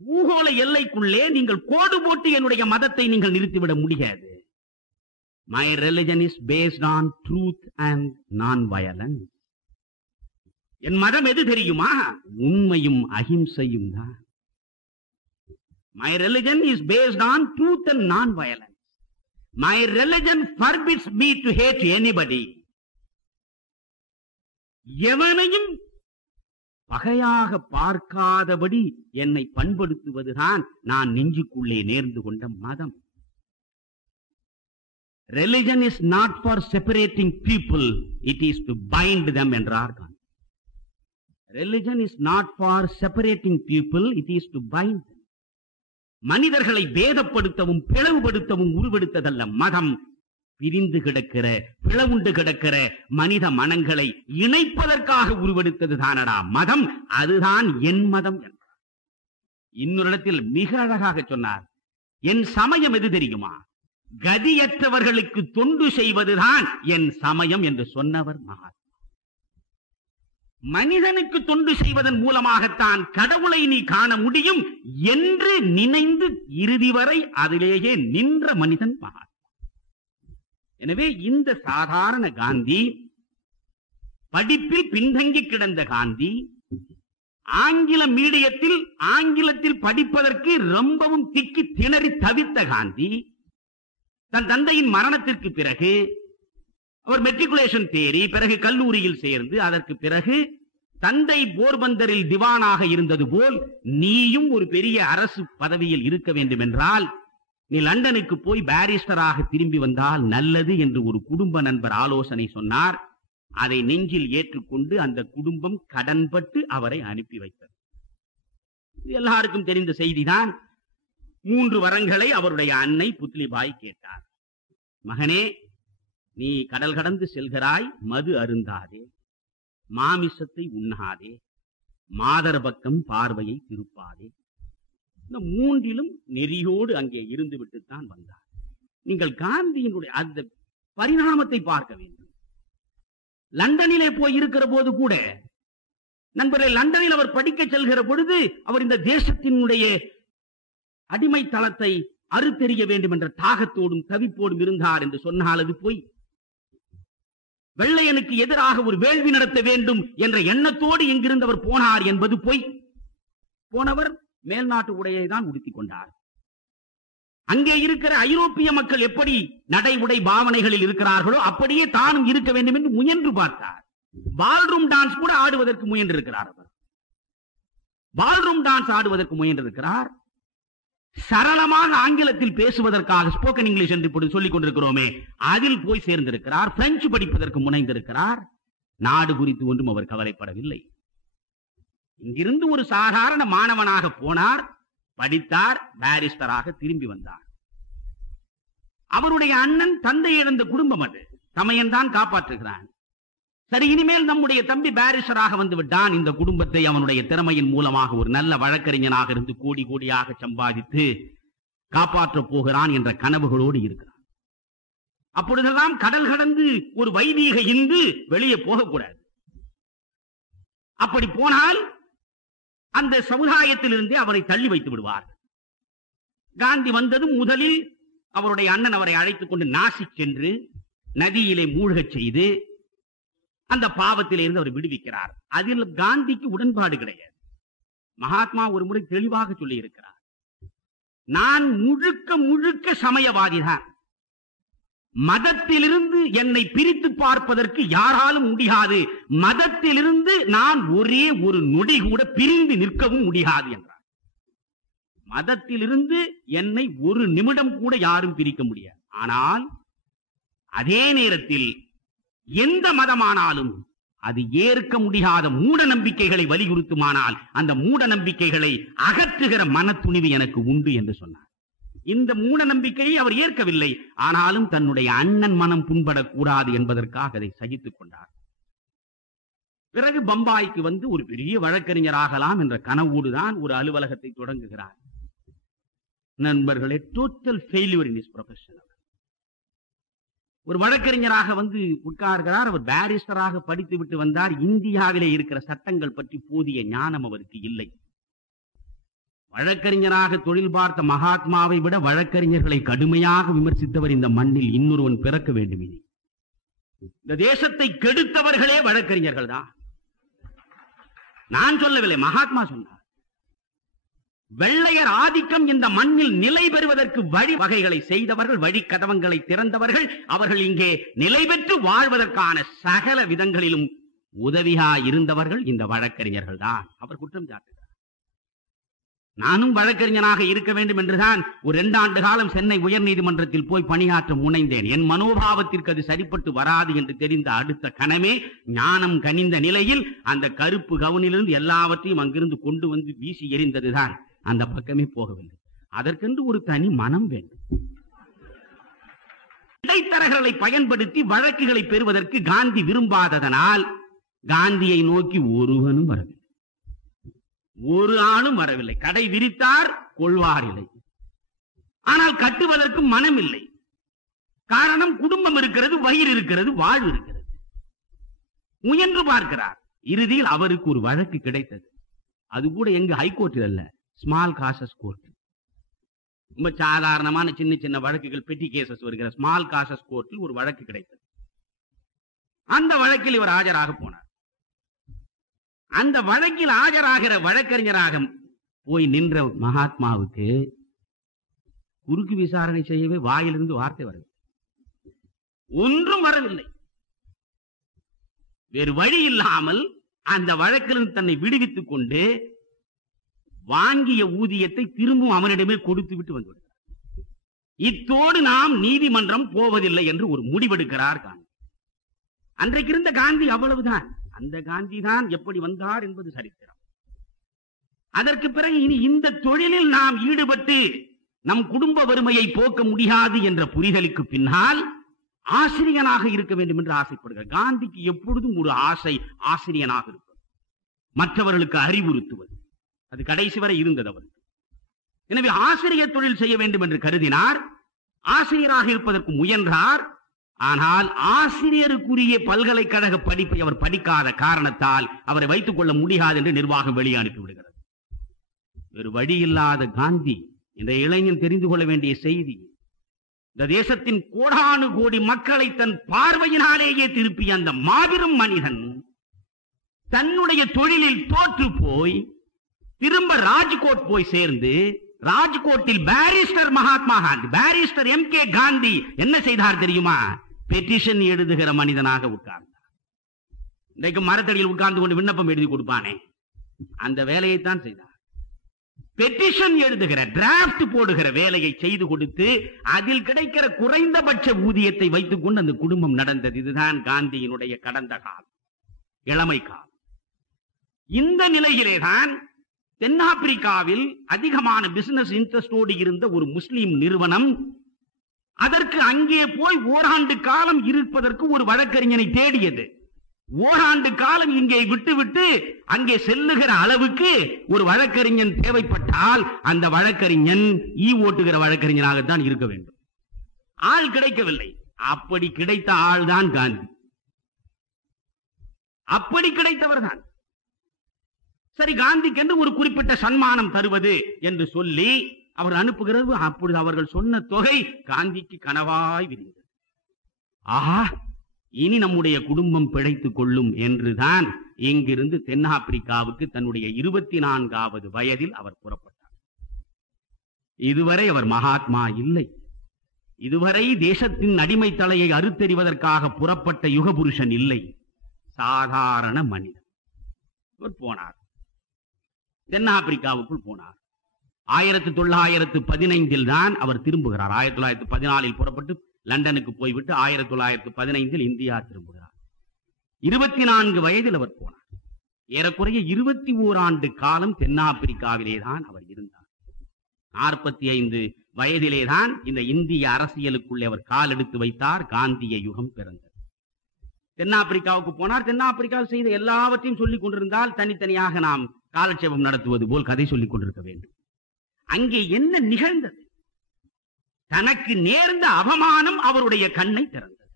பூகோள எல்லைக்குள்ளே நீங்கள் கோடு போட்டு என்னுடைய மதத்தை நீங்கள் நிறுத்திவிட முடியாது. My religion is based on truth and non-violence. என் மதம் எது தெரியுமா? உண்மையும் அஹிம்சையும் தான். My religion is based on truth and non-violence. My religion forbids me to hate anybody. எவனையும் பகையாக பார்க்காதபடி என்னை பண்படுத்துவதுதான் நான் நெஞ்சுக்குள்ளே நேர்ந்து கொண்ட மதம். Religion is not for separating people, it is to bind them என்றார் Gandhi. Religion is not for separating people, it is to bind them. மனிதர்களை பேதப்படுத்தவும் பிளவுபடுத்தவும் உருவெடுத்ததல்ல மதம். பிரிந்து கிடக்கிற, பிளவுண்டு கிடக்கிற மனித மனங்களை இணைப்பதற்காக உருவெடுத்தது தானடா மதம். அதுதான் என் மதம் என்றார். இன்னொரு இடத்தில் மிக அழகாக சொன்னார், என் சமயம் எது தெரியுமா? கதியற்றவர்களுக்கு தொண்டு செய்வதுதான் என் சமயம் என்று சொன்னவர் மகாத்மா. மனிதனுக்கு தொண்டு செய்வதன் மூலமாகத்தான் கடவுளை நீ காண முடியும் என்று நினைந்து இறுதி வரை அதிலேயே நின்ற மனிதன் மகாத்மா. எனவே இந்த சாதாரண காந்தி, படிப்பில் பின்தங்கி கிடந்த காந்தி, ஆங்கில மீடியத்தில் ஆங்கிலத்தில் படிப்பதற்கு ரொம்பவும் திக்கி திணறி தவித்த காந்தி, தன் தந்தையின் மரணத்திற்கு பிறகு அவர் மெட்ரிகுலேஷன் தேறி பிறகு கல்லூரியில் சேர்ந்து அதற்கு பிறகு தந்தை போர்பந்தரில் திவானாக இருந்தது போல் நீயும் ஒரு பெரிய அரசு பதவியில் இருக்க வேண்டும் என்றால் நீ லண்டனுக்கு போய் பாரிஸ்டராக திரும்பி வந்தால் நல்லது என்று ஒரு குடும்ப நண்பர் ஆலோசனை சொன்னார். அதை நெஞ்சில் ஏற்றுக்கொண்டு அந்த குடும்பம் கடன்பட்டு அவரை அனுப்பி வைத்தது. எல்லாருக்கும் தெரிந்த செய்திதான். 3 வரங்களை அவருடைய அன்னை புத்லிபாய் கேட்டார். மகனே, நீ கடல் கடந்து செல்கிறாய், மது அருந்தாதே, மாமிசத்தை உண்ணாதே, மாதர் பக்கம் பார்வையை திருப்பாதே. இந்த 3லும் நெறியோடு அங்கே இருந்து விட்டுத்தான் வந்தார். நீங்கள் காந்தியினுடைய அந்த பரிணாமத்தை பார்க்க வேண்டும். லண்டனிலே போய் இருக்கிற போது கூட நண்பர்களே, லண்டனில் அவர் படிக்க செல்கிற பொழுது அவர் இந்த தேசத்தினுடைய அடிமை தளத்தை அறுத்தெறிய வேண்டும் என்ற தாகத்தோடும் தவிப்போடும் இருந்தார் என்று சொன்னால் அது போய். வெள்ளையனுக்கு எதிராக ஒரு வேள்வி நடத்த வேண்டும் என்ற எண்ணத்தோடு எங்கிருந்து அவர் போனார் என்பது போய். போனவர் மேல்நாட்டு உடையை தான் உடுத்திக் கொண்டார். அங்கே இருக்கிற ஐரோப்பிய மக்கள் எப்படி நடை உடை பாவனைகளில் இருக்கிறார்களோ அப்படியே தானும் இருக்க வேண்டும் என்று முயன்று பார்த்தார். பால்ரூம் டான்ஸ் கூட ஆடுவதற்கு முயன்றிருக்கிறார். அவர் பால்ரூம் டான்ஸ் ஆடுவதற்கு முயன்றிருக்கிறார். சரளமாக ஆங்கிலத்தில் பேசுவதற்காக ஸ்போக்கன் இங்கிலீஷ் என்று இப்படி சொல்லிக் கொண்டிருக்கிறோமே, அதில் போய் சேர்ந்திருக்கிறார். பிரெஞ்சு படிப்பதற்கு முனைந்திருக்கிறார். நாடு குறித்து ஒன்றும் அவர் கவலைப்படவில்லை. இங்கிருந்து ஒரு சாதாரண மாணவனாக போனார், படித்தார், பாரிஸ்டராக திரும்பி வந்தார். அவருடைய அண்ணன் தந்தை இழந்த குடும்பம் அது, தமையன் தான் காப்பாற்றுகிறான். சரி, இனிமேல் நம்முடைய தம்பி பாரிஸ்டராக வந்து விட்டான், இந்த குடும்பத்தை அவனுடைய திறமையின் மூலமாக ஒரு நல்ல வழக்கறிஞனாக இருந்து கோடி கோடியாக சம்பாதித்து காப்பாற்றப் போகிறான் என்ற கனவுகளோடு இருக்கிறான். அப்பொழுதெல்லாம் கடல் கடந்து ஒரு வைதீக இந்து வெளியே போகக்கூடாது. அப்படி போனால் அந்த சமுதாயத்திலிருந்தே அவரை தள்ளி வைத்து விடுவார். காந்தி வந்ததும் முதலில் அவருடைய அண்ணன் அவரை அழைத்துக் கொண்டு நாசிக் சென்று நதியிலே மூழ்கச் செய்து அந்த பாவத்திலிருந்து அவர் விடுவிக்கிறார். அதில் காந்திக்கு உடன்பாடு கிடையாது. மகாத்மா ஒரு முறை தெளிவாக சொல்லி இருக்கிறார், நான் முழுக்க முழுக்க சமயவாதிதான். மதத்திலிருந்து என்னை பிரித்து பார்ப்பதற்கு யாராலும் முடியாது. மதத்திலிருந்து நான் ஒரே ஒரு நொடி கூட பிரிந்து நிற்கவும் முடியாது என்றார். மதத்திலிருந்து என்னை ஒரு நிமிடம் கூட யாரும் பிரிக்க முடியாது. ஆனால் அதே நேரத்தில் எந்த மதமானாலும் அது ஏற்க முடியாத மூட நம்பிக்கைகளை வலியுறுத்துமானால் அந்த மூட நம்பிக்கைகளை அகற்றுகிற மனத்துணிவு எனக்கு உண்டு என்று சொன்னார். இந்த மூட நம்பிக்கையை அவர் ஏற்கவில்லை. ஆனாலும் தன்னுடைய அண்ணன் மனம் புண்படக்கூடாது என்பதற்காக அதை சகித்துக் கொண்டார். பிறகு பம்பாய்க்கு வந்து ஒரு பெரிய வழக்கறிஞராகலாம் என்ற கனவோடுதான் ஒரு அலுவலகத்தை தொடங்குகிறார். நண்பர்களே, total failure in his profession. ஒரு வழக்கறிஞராக வந்து உட்கார்கிறார். அவர் பாரிஸ்டராக படித்து விட்டு வந்தார். இந்தியாவிலே இருக்கிற சட்டங்கள் பற்றி போதிய ஞானம் அவருக்கு இல்லை. வழக்கறிஞராக தொழில் பார்த்த மகாத்மாவை விட வழக்கறிஞர்களை கடுமையாக விமர்சித்தவர் இந்த மண்ணில் இன்னொருவன் பிறக்க வேண்டும். இனி இந்த தேசத்தை கெடுத்தவர்களே வழக்கறிஞர்கள் தான். நான் சொல்லவில்லை, மகாத்மா சொன்னார். வெள்ளையர் ஆதிக்கம் இந்த மண்ணில் நிலை பெறுவதற்கு வழி வகைகளை செய்தவர்கள், வழி கதவங்களை திறந்தவர்கள், அவர்கள் இங்கே நிலை பெற்று வாழ்வதற்கான சகல விதங்களிலும் உதவியா இருந்தவர்கள் இந்த வழக்கறிஞர்கள் தான். அவர் குற்றம் சாட்டுகிறார். நானும் வழக்கறிஞனாக இருக்க வேண்டும் என்றுதான் ஒரு 2 ஆண்டு காலம் சென்னை உயர் நீதிமன்றத்தில் போய் பணியாற்ற முனைந்தேன். என் மனோபாவத்திற்கு அது சரிப்பட்டு வராது என்று தெரிந்த அடுத்த கணமே ஞானம் கனிந்த நிலையில் அந்த கருப்பு கவுனிலிருந்து எல்லாவற்றையும் அங்கிருந்து கொண்டு வந்து வீசி எறிந்ததுதான். அந்த பக்கமே போகவில்லை. அதற்கென்று ஒரு தனி மனம் வேண்டும். இடைத்தரகர்களை பயன்படுத்தி வழக்குகளை பெறுவதற்கு காந்தி விரும்பாததனால் காந்தியை நோக்கி ஒருவனும் வரவில்லை, ஒரு ஆளும் வரவில்லை. கடை விரித்தார், கொள்வார் இல்லை. ஆனால் கட்டுவதற்கு மனம் இல்லை. காரணம், குடும்பம் இருக்கிறது, வயிறு இருக்கிறது, வாழ்வு இருக்கிறது. முயன்று பார்க்கிறார். இறுதியில் அவருக்கு ஒரு வழக்கு கிடைத்தது. அது கூட எங்க ஹைகோர்ட்டில் அல்ல, ஸ்மால் காசஸ் கோர்ட். ரொம்ப சாதாரணமான சின்ன சின்ன வழக்குகள், பெட்டி கேசஸ் வருகிற ஸ்மால் காசஸ் கோர்ட்டில் ஒரு வழக்கு கிடைத்தது. அந்த வழக்கில் இவர் ஆஜராக போனார். அந்த வழக்கில் ஆஜராகிற வழக்கறிஞராக போய் நின்ற மகாத்மாவுக்கு குறுக்கு விசாரணை செய்யவே வாயிலிருந்து வார்த்தை வரவில்லை, ஒன்றும் வரவில்லை. வேறு வழி இல்லாமல் அந்த வழக்கிலிருந்து தன்னை விடுவித்துக் கொண்டு வாங்கிய ஊதியத்தை திரும்பவும் அவனிடமே கொடுத்து விட்டு வந்துவிட்டார். இத்தோடு நாம் நீதிமன்றம் போவதில்லை என்று ஒரு முடிவெடுக்கிறார் காந்தி. அன்றைக்கு இருந்த காந்தி அவ்வளவுதான். அந்த காந்தி தான் எப்படி வந்தார் என்பது சரித்திரம். அதற்கு பிறகு இனி இந்த தொழிலில் நாம் ஈடுபட்டு நம் குடும்ப வறுமையை போக்க முடியாது என்ற புரிதலுக்கு பின்னால் ஆசிரியனாக இருக்க வேண்டும் என்று ஆசைப்படுகிறார். காந்திக்கு எப்பொழுதும் ஒரு ஆசை, ஆசிரியனாக இருப்பது, மற்றவர்களுக்கு அறிவுறுத்துவது. அது கடைசி வரை இருந்தது அவருக்கு. எனவே ஆசிரியர் தொழில் செய்ய வேண்டும் என்று கருதினார். ஆசிரியராக இருப்பதற்கு முயன்றார். ஆனால் ஆசிரியருக்குரிய பல்கலைக்கழக படிப்பை அவர் படிக்காத காரணத்தால் அவரை வைத்துக் கொள்ள முடியாது என்று நிர்வாகம் வெளியே அனுப்பி விடுகிறது. வேறு வழி இல்லாத காந்தி, இந்த இளைஞன் தெரிந்து கொள்ள வேண்டிய செய்தி, இந்த தேசத்தின் கோடானு கோடி மக்களை தன் பார்வையினாலேயே திருப்பிய அந்த மாபெரும் மனிதன் தன்னுடைய தொழிலில் தோற்று போய் திரும்ப ராஜ்கோட் போய் சேர்ந்து, ராஜ்கோட்டில் barrister Mahatma Gandhi, barrister MK Gandhi என்ன செய்தார் தெரியுமா? பெட்டிஷன் எழுதுகிற மனிதனாக உட்கார்ந்தார். இன்றைக்கு மரத்தடியில் உட்கார்ந்து கொண்டு விண்ணப்பம் எழுதி கொடுப்பானே, அந்த வேலையைத்தான் செய்தார். பெட்டிஷன் எழுதுகிற, டிராப்ட் போடுகிற வேலையை செய்து கொடுத்து அதில் கிடைக்கிற குறைந்தபட்ச ஊதியத்தை வைத்துக் கொண்டு அந்த குடும்பம் நடந்தது. இதுதான் காந்தியினுடைய கடந்த காலம், இளமை காலம். இந்த நிலையிலேதான் தென்னாப்பிரிக்காவில் அதிகமான பிசினஸ் இன்ட்ரெஸ்டோடு இருந்த ஒரு முஸ்லிம் நிறுவனம் அதற்கு அங்கே போய் ஓராண்டு காலம் இருப்பதற்கு ஒரு வழக்கறிஞனை தேடியது. ஓராண்டு காலம் இங்கே விட்டுவிட்டு அங்கே செல்லுகிற அளவுக்கு ஒரு வழக்கறிஞன் தேவைப்பட்டால் அந்த வழக்கறிஞன் ஓட்டுகிற வழக்கறிஞனாகத்தான் இருக்க வேண்டும். ஆள் கிடைக்கவில்லை. அப்படி கிடைத்த ஆள் தான் காந்தி. அப்படி கிடைத்தவர் தான். சரி, காந்திக்கு என்று ஒரு குறிப்பிட்ட சன்மானம் தருவது என்று சொல்லி அவர் அனுப்புகிறது. அப்பொழுது அவர்கள் சொன்ன தொகை காந்திக்கு கனவாய் விரிந்தது. ஆஹா, இனி நம்முடைய குடும்பம் பிழைத்துக் கொள்ளும் என்றுதான் இங்கிருந்து தென்னாப்பிரிக்காவுக்கு தன்னுடைய 24வது வயதில் அவர் புறப்பட்டார். இதுவரை அவர் மகாத்மா இல்லை. இதுவரை தேசத்தின் அடிமை தலையை அறுத்தெறிவதற்காக புறப்பட்ட யுகபுருஷன் இல்லை, சாதாரண மனிதன். அவர் போனார், தென்னாப்பிரிக்காவுக்குள் போனார். 1915 தான் அவர் திரும்புகிறார். 1914 புறப்பட்டு லண்டனுக்கு போய்விட்டு 1915 இந்தியா திரும்புகிறார். 24 வயதில் அவர் போனார். ஏறக்குறைய 21 ஆண்டு காலம் தென்னாப்பிரிக்காவிலே தான் அவர் இருந்தார். 45 வயதிலே தான் இந்த இந்திய அரசியலுக்குள்ளே அவர் கால் எடுத்து வைத்தார். காந்திய யுகம் பிறந்தது. தென்னாப்பிரிக்காவுக்கு போனார். தென்னாப்பிரிக்காவில் செய்த எல்லாவற்றையும் சொல்லிக் கொண்டிருந்தால் தனித்தனியாக நாம் காலட்சேபம் நடத்துவது போல் கதை சொல்லிக் கொண்டிருக்க வேண்டும். அங்கே என்ன நிகழ்ந்தது? தனக்கு நேர்ந்த அவமானம் அவருடைய கண்ணை திறந்தது.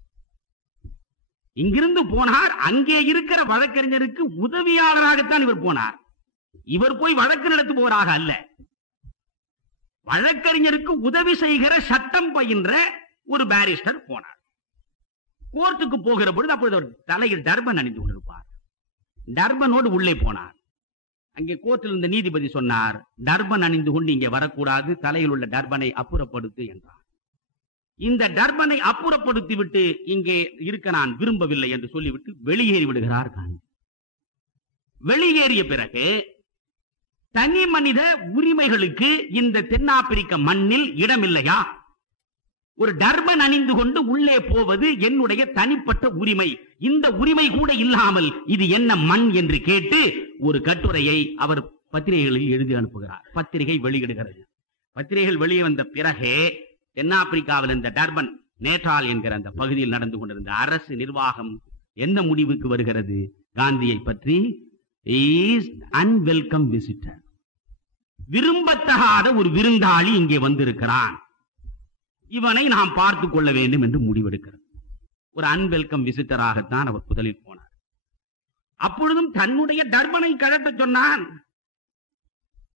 இங்கிருந்து போனார். அங்கே இருக்கிற வழக்கறிஞருக்கு உதவியாளராகத்தான் இவர் போனார். இவர் போய் வழக்கு நடத்துபவராக அல்ல, வழக்கறிஞருக்கு உதவி செய்கிற சட்டம் பயின்ற ஒரு பாரிஸ்டர் போனார். கோர்ட்டுக்கு போகிற பொழுது அப்பொழுது அவர் தலையில் டர்பன் அணிந்து கொண்டிருப்பார். டர்பனோடு உள்ளே போனார். அங்கே கோர்ட்டில் இருந்த நீதிபதி சொன்னார், டர்பன் அணிந்து கொண்டு இங்கே வரக்கூடாது, தலையில் உள்ள டர்பனை அப்புறப்படுத்து என்றார். இந்த டர்பனை அப்புறப்படுத்தி விட்டு இங்கே இருக்க நான் விரும்பவில்லை என்று சொல்லிவிட்டு வெளியேறி விடுகிறார் காந்தி. வெளியேறிய பிறகு தனி மனித உரிமைகளுக்கு இந்த தென்னாப்பிரிக்க மண்ணில் இடமில்லையா? ஒரு டர்பன் அணிந்து கொண்டு உள்ளே போவது என்னுடைய தனிப்பட்ட உரிமை. இந்த உரிமை கூட இல்லாமல் இது என்ன மண் என்று கேட்டு ஒரு கட்டுரையை அவர் பத்திரிகைகளில் எழுதி அனுப்புகிறார். பத்திரிகை வெளியிடுகிறது. பத்திரிகைகள் வெளியே வந்த பிறகே தென்னாப்பிரிக்காவில் இந்த டர்பன் நேட்டால் என்கிற அந்த பகுதியில் நடந்து கொண்டிருந்த அரசு நிர்வாகம் என்ன முடிவுக்கு வருகிறது? காந்தியை பற்றி இஸ் அன்வெல்கம் விசிட்டர், விரும்பத்தகாத ஒரு விருந்தாளி இங்கே வந்திருக்கிறான், இவனை நாம் பார்த்துக் கொள்ள வேண்டும் என்று முடிவெடுக்கிறது. ஒரு அன்வெல்கம் விசிட்டராகத்தான் அவர் முதலில் போனார். அப்பொழுதும் தன்னுடைய டர்பனை கழட்ட சொன்னான்.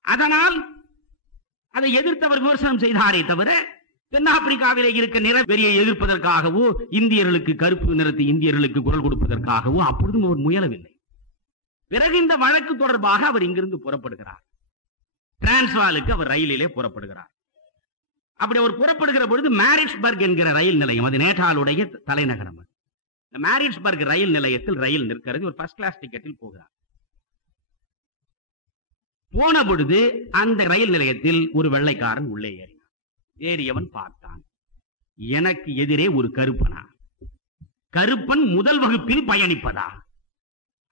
அதனால் அதை எதிர்த்தவர் விமர்சனம் செய்தாரே தவிர தென்னாப்பிரிக்காவிலே இருக்க நிற வெறியை எதிர்ப்பதற்காகவோ இந்தியர்களுக்கு கருப்பு நிறத்தை இந்தியர்களுக்கு குரல் கொடுப்பதற்காகவோ அப்பொழுதும் அவர் முயலவில்லை. பிறகு இந்த வழக்கு தொடர்பாக அவர் இங்கிருந்து புறப்படுகிறார். டிரான்ஸ்வாலுக்கு அவர் ரயிலிலே புறப்படுகிறார். அப்படி அவர் புறப்படுகிற பொழுது மாரிட்ஸ்பர்க் என்கிற ரயில் நிலையம், அது நேட்டாளுடைய தலைநகரம். இந்த மாரிட்ஸ்பர்க் ரயில் நிலையத்தில் ரயில் நிற்கிறது. ஒரு ஃபர்ஸ்ட் கிளாஸ் டிக்கெட்டில் போகிறார். போன பொழுது அந்த ரயில் நிலையத்தில் ஒரு வெள்ளைக்காரன் உள்ளே ஏறினான். ஏறியவன் பார்த்தான், எனக்கு எதிரே ஒரு கருப்பனா, கருப்பன் முதல் வகுப்பில் பயணிப்பதா?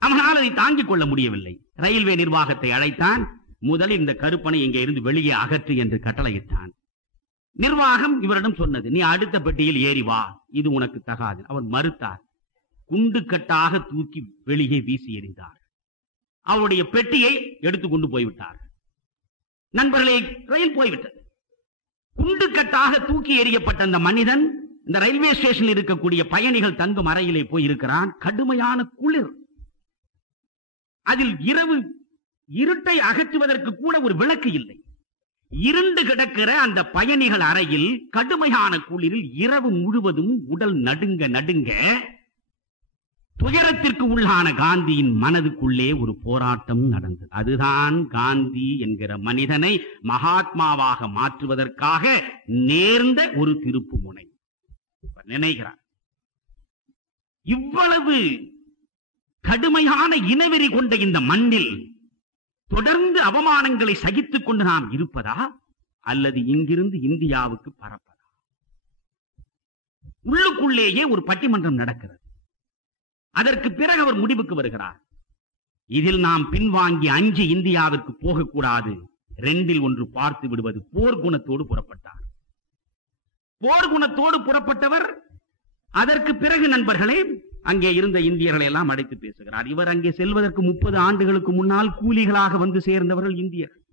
அவனால் அதை தாங்கிக் கொள்ள முடியவில்லை. ரயில்வே நிர்வாகத்தை அழைத்தான். முதலில் இந்த கருப்பனை இங்கே இருந்து வெளியே அகற்று என்று கட்டளையிட்டான். நிர்வாகம் இவரிடம் சொன்னது, நீ அடுத்த பெட்டியில் ஏறி வா, இது உனக்கு தகாது. அவர் மறுத்தார். குண்டுக்கட்டாக தூக்கி வெளியே வீசி எறிந்தார். அவருடைய பெட்டியை எடுத்துக்கொண்டு போய்விட்டார். நண்பர்களே, ரயில் போய்விட்டது. குண்டுக்கட்டாக தூக்கி எறியப்பட்ட அந்த மனிதன் இந்த ரயில்வே ஸ்டேஷனில் இருக்கக்கூடிய பயணிகள் தங்கும் அறையிலே போய் இருக்கிறான். கடுமையான குளிர். அதில் இரவு இருட்டை அகற்றுவதற்கு கூட ஒரு விளக்கு இல்லை. இருண்டு கிடக்கிற அந்த பயணிகள் அறையில் கடுமையான குளிரில் இரவு முழுவதும் உடல் நடுங்க நடுங்க துயரத்திற்கு உள்ளான காந்தியின் மனதுக்குள்ளே ஒரு போராட்டம் நடந்தது. அதுதான் காந்தி என்கிற மனிதனை மகாத்மாவாக மாற்றுவதற்காக நேர்ந்த ஒரு திருப்பு முனை. நினைக்கிறார், இவ்வளவு கடுமையான இனவெறி கொண்ட இந்த மண்ணில் தொடர்ந்து அவமானங்களை சகித்துக் கொண்டு நாம் இருப்பதா, அல்லது இங்கிருந்து இந்தியாவுக்கு பறப்பதா? உள்ளுக்குள்ளேயே ஒரு பட்டிமன்றம் நடக்கிறது. அதற்கு பிறகு அவர் முடிவுக்கு வருகிறார், இதில் நாம் பின்வாங்கி அஞ்சு இந்தியாவிற்கு போகக்கூடாது, ரெண்டில் ஒன்று பார்த்து விடுவது. போர்க்குணத்தோடு புறப்பட்டார். போர்க்குணத்தோடு புறப்பட்டவர் அதற்கு பிறகு நண்பர்களே அங்கே இருந்த இந்தியர்களை எல்லாம் அழைத்து பேசுகிறார். இவர் அங்கே செல்வதற்கு 30 ஆண்டுகளுக்கு முன்னால் கூலிகளாக வந்து சேர்ந்தவர்கள் இந்தியர்கள்.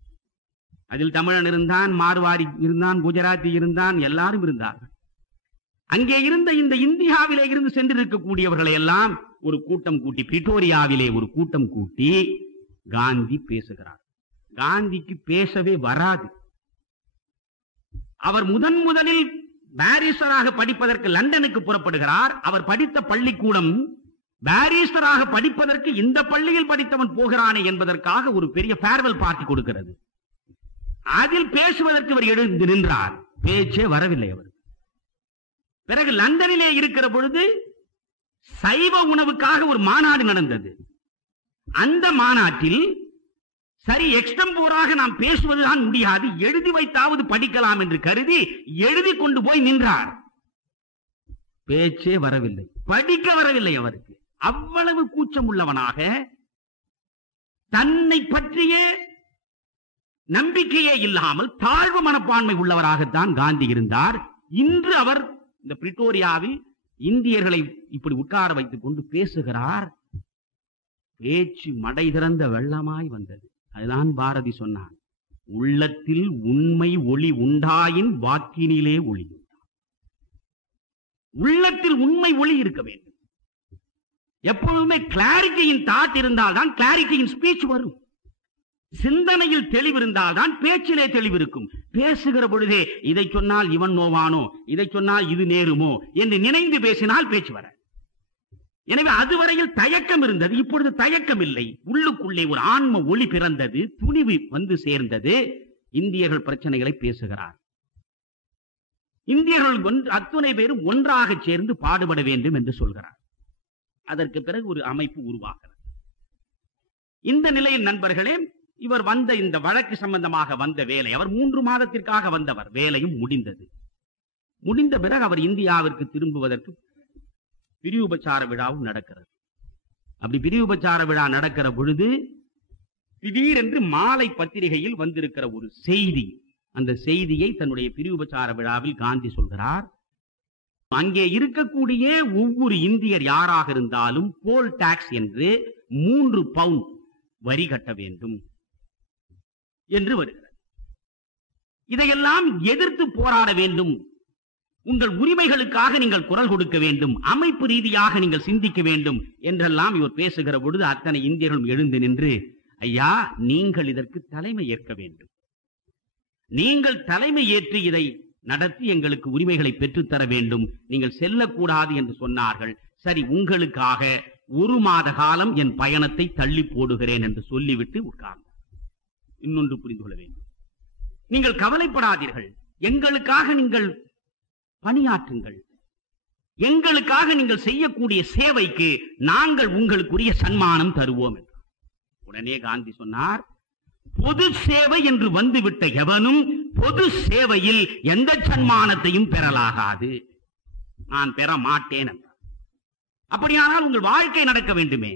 அதில் தமிழன் இருந்தான், மார்வாடி இருந்தான், குஜராத்தி இருந்தான், எல்லாரும் இருந்தார்கள். அங்கே இருந்த இந்த இந்தியாவிலே இருந்து சென்றிருக்கக்கூடியவர்களை எல்லாம் ஒரு கூட்டம் கூட்டி, பிரிட்டோரியாவிலே ஒரு கூட்டம் கூட்டி காந்தி பேசுகிறார். காந்திக்கு பேசவே வராது. அவர் முதலில் பாரிஸ்டராக படிப்பதற்கு லண்டனுக்கு புறப்படுகிறார். அவர் படித்த பள்ளிக்கூடம் பாரிஸ்டராக படிப்பதற்கு இந்த பள்ளியில் படித்தவன் போகிறானே என்பதற்காக ஒரு பெரிய ஃபேர்வெல் பார்ட்டி கொடுக்கிறது. அதில் பேசுவதற்கு அவர் எழுந்து நின்றார். பேச்சே வரவில்லை அவர். பிறகு லண்டனிலே இருக்கிற பொழுது சைவ உணவுக்காக ஒரு மாநாடு நடந்தது. அந்த மாநாட்டில் சரி எக்ஸ்டம்போராக நாம் பேசுவதுதான் முடியாது, எழுதி வைத்தாவது படிக்கலாம் என்று கருதி எழுதி கொண்டு போய் நின்றார். பேச்சே வரவில்லை, படிக்க வரவில்லை அவருக்கு. அவ்வளவு கூச்சம் உள்ளவனாக, தன்னை பற்றிய நம்பிக்கையே இல்லாமல் தாழ்வு மனப்பான்மை உள்ளவராகத்தான் காந்தி இருந்தார். இன்று அவர் இந்த பிரிட்டோரியாவில் இந்தியர்களை இப்படி உட்கார வைத்துக் கொண்டு பேசுகிறார். பேச்சு மடை திறந்த வெள்ளமாய் வந்தது. அதுதான் பாரதி சொன்னான், உள்ளத்தில் உண்மை ஒளி உண்டாயின் வாக்கினிலே ஒளி. உள்ளத்தில் உண்மை ஒளி இருக்க வேண்டும். எப்பொழுதுமே கிளாரிட்டியின் தாட் இருந்தால்தான் கிளாரிட்டியின் ஸ்பீச் வரும். சிந்தனையில் தெளிவு இருந்தால்தான் பேச்சிலே தெளிவு இருக்கும். பேசுகிற பொழுதே இதை சொன்னால் இவன் நோவானோ, இதை சொன்னால் இது நேருமோ என்று நினைந்து பேசினால் பேச்சு வர. எனவே அதுவரையில் தயக்கம் இருந்தது, இப்பொழுது தயக்கம் இல்லை. உள்ளுக்குள்ளே ஒரு ஆன்ம ஒளி பிறந்தது, துணிவு வந்து சேர்ந்தது. இந்தியர்கள் பிரச்சனைகளை பேசுகிறார். இந்தியர்கள் அத்துணை பேரும் ஒன்றாக சேர்ந்து பாடுபட வேண்டும் என்று சொல்கிறார். அதற்கு பிறகு ஒரு அமைப்பு உருவாகிறது. இந்த நிலையில் நண்பர்களே, இவர் வந்த இந்த வழக்கு சம்பந்தமாக வந்த வேலை, அவர் 3 மாதத்திற்காக வந்தவர். வேலையும் முடிந்தது. முடிந்த பிறகு அவர் இந்தியாவிற்கு திரும்புவதற்கு பிரிவுபச்சார விழாவும் நடக்கிறது. அப்படி பிரிவுபச்சார விழா நடக்கிற பொழுது திடீரென்று மாலை பத்திரிகையில் வந்திருக்கிற ஒரு செய்தி, அந்த செய்தியை தன்னுடைய பிரிவுபச்சார விழாவில் காந்தி சொல்கிறார். அங்கே இருக்கக்கூடிய ஒவ்வொரு இந்தியர் யாராக இருந்தாலும் போல் டாக்ஸ் என்று 3 பவுண்ட் வரி கட்ட வேண்டும் என்று வருகிறது. இதையெல்லாம் எதிர்த்து போராட வேண்டும். உங்கள் உரிமைகளுக்காக நீங்கள் குரல் கொடுக்க வேண்டும், அமைப்பு ரீதியாக நீங்கள் சிந்திக்க வேண்டும் என்றெல்லாம் இவர் பேசுகிற பொழுது அத்தனை இந்தியர்களும் எழுந்து நின்று, ஐயா நீங்கள் இதற்கு தலைமை ஏற்க வேண்டும், நீங்கள் தலைமை ஏற்று இதை நடத்தி எங்களுக்கு உரிமைகளை பெற்றுத்தர வேண்டும், நீங்கள் செல்லக்கூடாது என்று சொன்னார்கள். சரி, உங்களுக்காக 1 மாத காலம் என் பயணத்தை தள்ளி போடுகிறேன் என்று சொல்லிவிட்டு உட்கார்ந்தார். இன்னொன்று புரிந்து கொள்ள வேண்டும், நீங்கள் கவலைப்படாதீர்கள், எங்களுக்காக நீங்கள் பணியாற்றுங்கள், எங்களுக்காக நீங்கள் செய்யக்கூடிய சேவைக்கு நாங்கள் உங்களுக்குரிய சன்மானம் தருவோம் என்றார். உடனே காந்தி சொன்னார், பொது சேவை என்று வந்துவிட்ட எவனும் பொது சேவையில் எந்த சன்மானத்தையும் பெறலாகாது, நான் பெற மாட்டேன் என்றார். அப்படியானால் உங்கள் வாழ்க்கை நடக்க வேண்டுமே.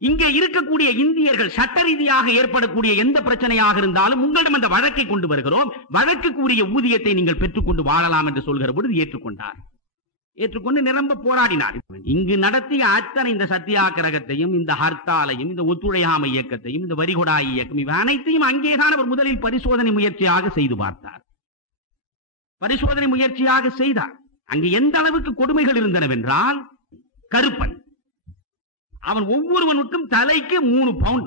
இங்கே இருக்கக்கூடிய இந்தியர்கள் சட்ட ரீதியாக ஏற்படக்கூடிய எந்த பிரச்சனையாக இருந்தாலும் உங்களிடம் அந்த வழக்கை கொண்டு வருகிறோம், வழக்குக்கு உரிய ஊதியத்தை நீங்கள் பெற்றுக்கொண்டு வாழலாம் என்று சொல்கிற பொழுது ஏற்றுக்கொண்டார். ஏற்றுக்கொண்டு நிரம்ப போராடினார். இங்கு நடத்திய அத்தனை இந்த சத்தியாகிரகத்தையும், இந்த ஹர்த்தாலையும், இந்த ஒத்துழையாமை இயக்கத்தையும், இந்த வரிகொடாய் இயக்கம், இவை அனைத்தையும் அங்கேதான் அவர் முதலில் பரிசோதனை முயற்சியாக செய்து பார்த்தார். பரிசோதனை முயற்சியாக செய்தார். அங்கு எந்த அளவுக்கு கொடுமைகள் இருந்தனவென்றால், கருப்பன் அவன் ஒவ்வொருவனுக்கும் தலைக்கு 3 பவுண்ட்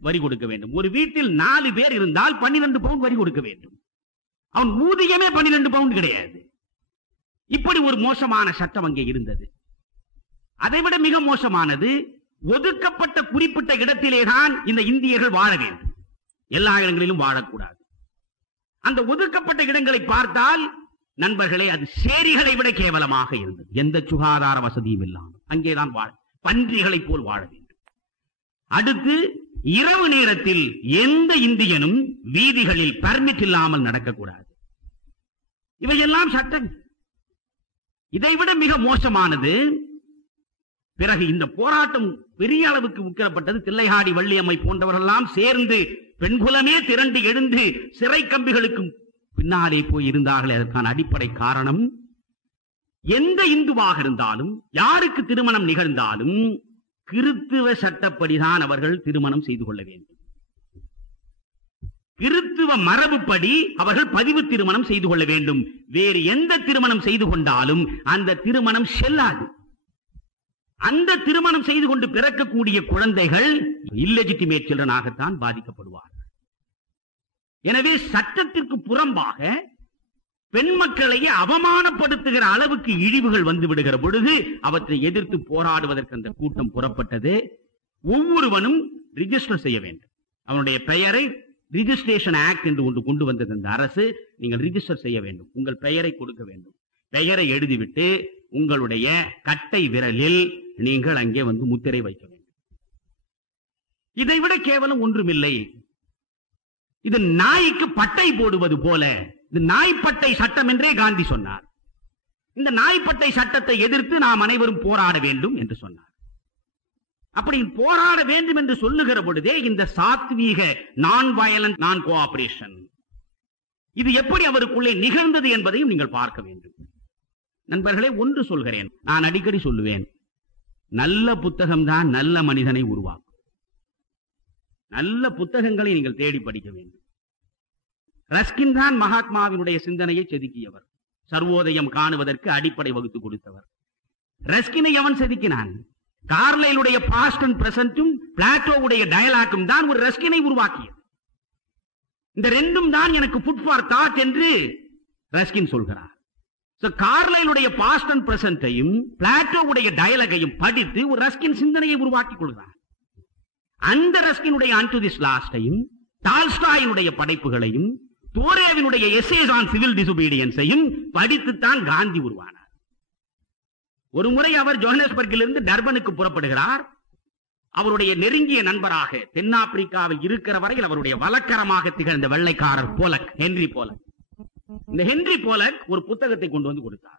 வரி கொடுக்க வேண்டும். ஒரு வீட்டில் 4 பேர் இருந்தால் 12 பவுண்ட் வரி கொடுக்க வேண்டும். அவன் ஊதியமே 12 பவுண்ட் கிடையாது. இப்படி ஒரு மோசமான சட்டம் அங்கே இருந்தது. அதைவிட மிக மோசமானது, ஒதுக்கப்பட்ட குறிப்பிட்ட இடத்திலேதான் இந்த இந்தியர்கள் வாழ வேண்டும், எல்லா இடங்களிலும் வாழக்கூடாது. அந்த ஒதுக்கப்பட்ட இடங்களை பார்த்தால் நண்பர்களே, அது சேரிகளை விட கேவலமாக இருந்தது. எந்த சுகாதார வசதியும் இல்லாமல் அங்கேதான் வாழ, பன்றிகளை போல் வாழ வேண்டும். அடுத்து, இரவு நேரத்தில் எந்த இந்தியனும் வீதிகளில் பர்மிட் இல்லாமல் நடக்கக்கூடாது. இவையெல்லாம் சட்டங்கள். இதைவிட மிக மோசமானது, பிறகு இந்த போராட்டம் பெரிய அளவுக்கு உக்கிரப்பட்டது. தில்லையாடி வள்ளியம்மை போன்றவர்களெல்லாம் சேர்ந்து பெண்குலமே திரண்டு எழுந்து சிறை கம்பிகளுக்கு பின்னாலே போய் இருந்தார்களே. அதற்கான அடிப்படை காரணம், எந்த இந்துவாக இருந்தாலும், யாருக்கு திருமணம் நிகழ்ந்தாலும் கிறித்துவ சட்டப்படிதான் அவர்கள் திருமணம் செய்து கொள்ள வேண்டும். கிறித்துவ மரபுப்படி அவர்கள் பதிவு திருமணம் செய்து கொள்ள வேண்டும். வேறு எந்த திருமணம் செய்து கொண்டாலும் அந்த திருமணம் செல்லாது. அந்த திருமணம் செய்து கொண்டு பிறக்கக்கூடிய குழந்தைகள் இல்லெஜிட்டிமேட் சில்ட்ரனாகத்தான் பாதிக்கப்படுவார்கள். எனவே சட்டத்திற்கு புறம்பாக பெண் மக்களையே அவமானப்படுத்துகிற அளவுக்கு இழிவுகள் வந்து விடுகிற பொழுது அவற்றை எதிர்த்து போராடுவதற்கு அந்த கூட்டம் புறப்பட்டது. ஒவ்வொருவனும் ரிஜிஸ்டர் செய்ய வேண்டும். அவனுடைய பெயரை ரிஜிஸ்ட்ரேஷன் ஆக்ட் என்று ஒன்று கொண்டு வந்தது அந்த அரசு. நீங்கள் ரிஜிஸ்டர் செய்ய வேண்டும், உங்கள் பெயரை கொடுக்க வேண்டும். பெயரை எழுதிவிட்டு உங்களுடைய கட்டை விரலில் நீங்கள் அங்கே வந்து முத்திரை வைக்க வேண்டும். இதைவிட கேவலம் ஒன்றுமில்லை. இது நாய்க்கு பட்டை போடுவது போல, இது நாய்ப்பட்டை சட்டம் என்றே காந்தி சொன்னார். இந்த நாய்ப்பட்டை சட்டத்தை எதிர்த்து நாம் அனைவரும் போராட வேண்டும் என்று சொன்னார். அப்படி போராட வேண்டும் என்று சொல்லுகிற பொழுதே இந்த சாத்வீக நான் வயலன்ட் நான் கோஆபரேஷன் இது எப்படி அவருக்குள்ளே நிகழ்ந்தது என்பதையும் நீங்கள் பார்க்க வேண்டும். நண்பர்களே, ஒன்று சொல்கிறேன், நான் அடிக்கடி சொல்லுவேன், நல்ல புத்தகம் தான் நல்ல மனிதனை உருவாக்கும். நல்ல புத்தகங்களை நீங்கள் தேடி படிக்க வேண்டும். ரஸ்கின் தான் மகாத்மாவினுடைய சிந்தனையை செதுக்கியவர். சர்வோதயம் காணுவதற்கு அடிப்படை வகுத்து கொடுத்தவர். ரஸ்கினை அவன் செதுக்கினான். கார்லைலுடைய பாஸ்ட் அண்ட் பிரசன்டும் பிளாட்டோவுடைய டயலாக்கும் தான் ஒரு ரஸ்கினை உருவாக்கியது. இந்த ரெண்டும் தான் எனக்கு ஃபுட் ஃபார் தாட் என்று ரஸ்கின் சொல்கிறார். கார்லைலுடைய பாஸ்ட் அண்ட் பிரசன்டையும் பிளாட்டோவுடைய டயலாகையும் படித்து ஒரு ரஸ்கின் சிந்தனையை உருவாக்கிக் கொள்கிறார். அந்த ரஸ்கினுடைய அன் டு திஸ் லாஸ்டையும் டால்ஸ்டாயினுடைய படைப்புகளையும் தோரேவினுடைய எஸ்ஸேஸ் ஆன் சிவில் டிசோபீடியன்ஸையும் படித்துத்தான் காந்தி உருவானார். ஒரு முறை அவர் ஜோஹன்னஸ்பர்க்கிலிருந்து டர்பனுக்கு புறப்படுகிறார். அவருடைய நெருங்கிய நண்பராக தென்னாப்பிரிக்காவில் இருக்கிற வரையில் அவருடைய வழக்கரமாக திகழ்ந்த வெள்ளைக்காரர் போலக், ஹென்றி போலக். இந்த ஹென்றி போலக் ஒரு புத்தகத்தை கொண்டு வந்து கொடுத்தார்.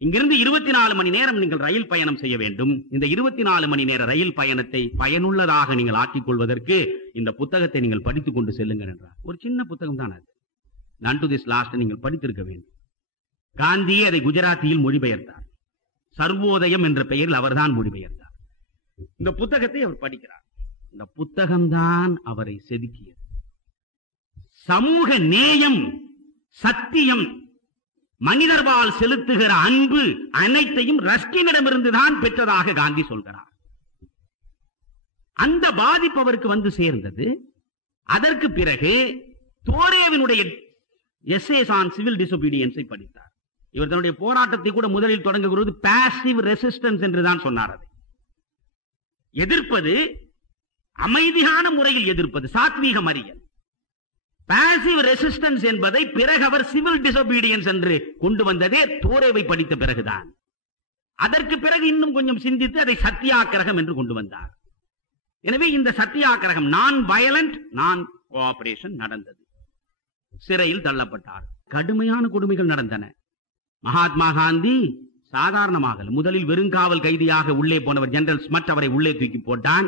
இங்கிருந்து 24 மணி நேரம் நீங்கள் ரயில் பயணம் செய்ய வேண்டும். இந்த 24 மணி நேர ரயில் பயணத்தை பயனுள்ளதாக நீங்கள் ஆக்கிக் கொள்வதற்கு இந்த புத்தகத்தை நீங்கள் படித்துக் கொண்டு செல்லுங்கள் என்றார். ஒரு சின்ன புத்தகம் தான் அது. நன் டு திஸ் லாஸ்ட் நீங்கள் படித்திருக்க வேண்டும். காந்தி அதை குஜராத்தியில் மொழிபெயர்த்தார். சர்வோதயம் என்ற பெயரில் அவர்தான் மொழிபெயர்த்தார். இந்த புத்தகத்தை அவர் படிக்கிறார். இந்த புத்தகம்தான் அவரை செதுக்கியது. சமூக நேயம், சத்தியம், மனிதர்பால் செலுத்துகிற அன்பு அனைத்தையும் ரஸ்கினிடமிருந்துதான் பெற்றதாக காந்தி சொல்கிறார். அந்த பாதிப்பு அவருக்கு வந்து சேர்ந்தது. அதற்கு பிறகு தோரேவினுடைய எஸ்ஸேஸ் ஆன் சிவில் டிசோபீடியன்ஸை படித்தார். இவர் தன்னுடைய போராட்டத்தை கூட முதலில் தொடங்குகிறது பாசிவ் ரெசிஸ்டன்ஸ் என்றுதான் சொன்னார். அதை எதிர்ப்பது, அமைதியான முறையில் எதிர்ப்பது, சாத்வீக மறியல். பாசிவ் ரெசிஸ்டன்ஸ் என்பதை பிறகு அவர் சிவில் டிசோபீடியன்ஸ் என்று கொண்டு வந்ததே தோரேவை படித்த பிறகுதான். அதற்கு பிறகு இன்னும் கொஞ்சம் சிந்தித்து அதை சத்தியாகிரகம் என்று கொண்டு வந்தார். எனவே இந்த சத்தியாகிரகம் நான் வயலண்ட் நான் கோஆபரேஷன் நடந்தது. சிறையில் தள்ளப்பட்டார். கடுமையான கொடுமைகள் நடந்தன. மகாத்மா காந்தி சாதாரணமாக முதலில் வெறுங்காவல் கைதியாக உள்ளே போனவர் ஜெனரல் ஸ்மட் அவரை உள்ளே தூக்கி போட்டான்.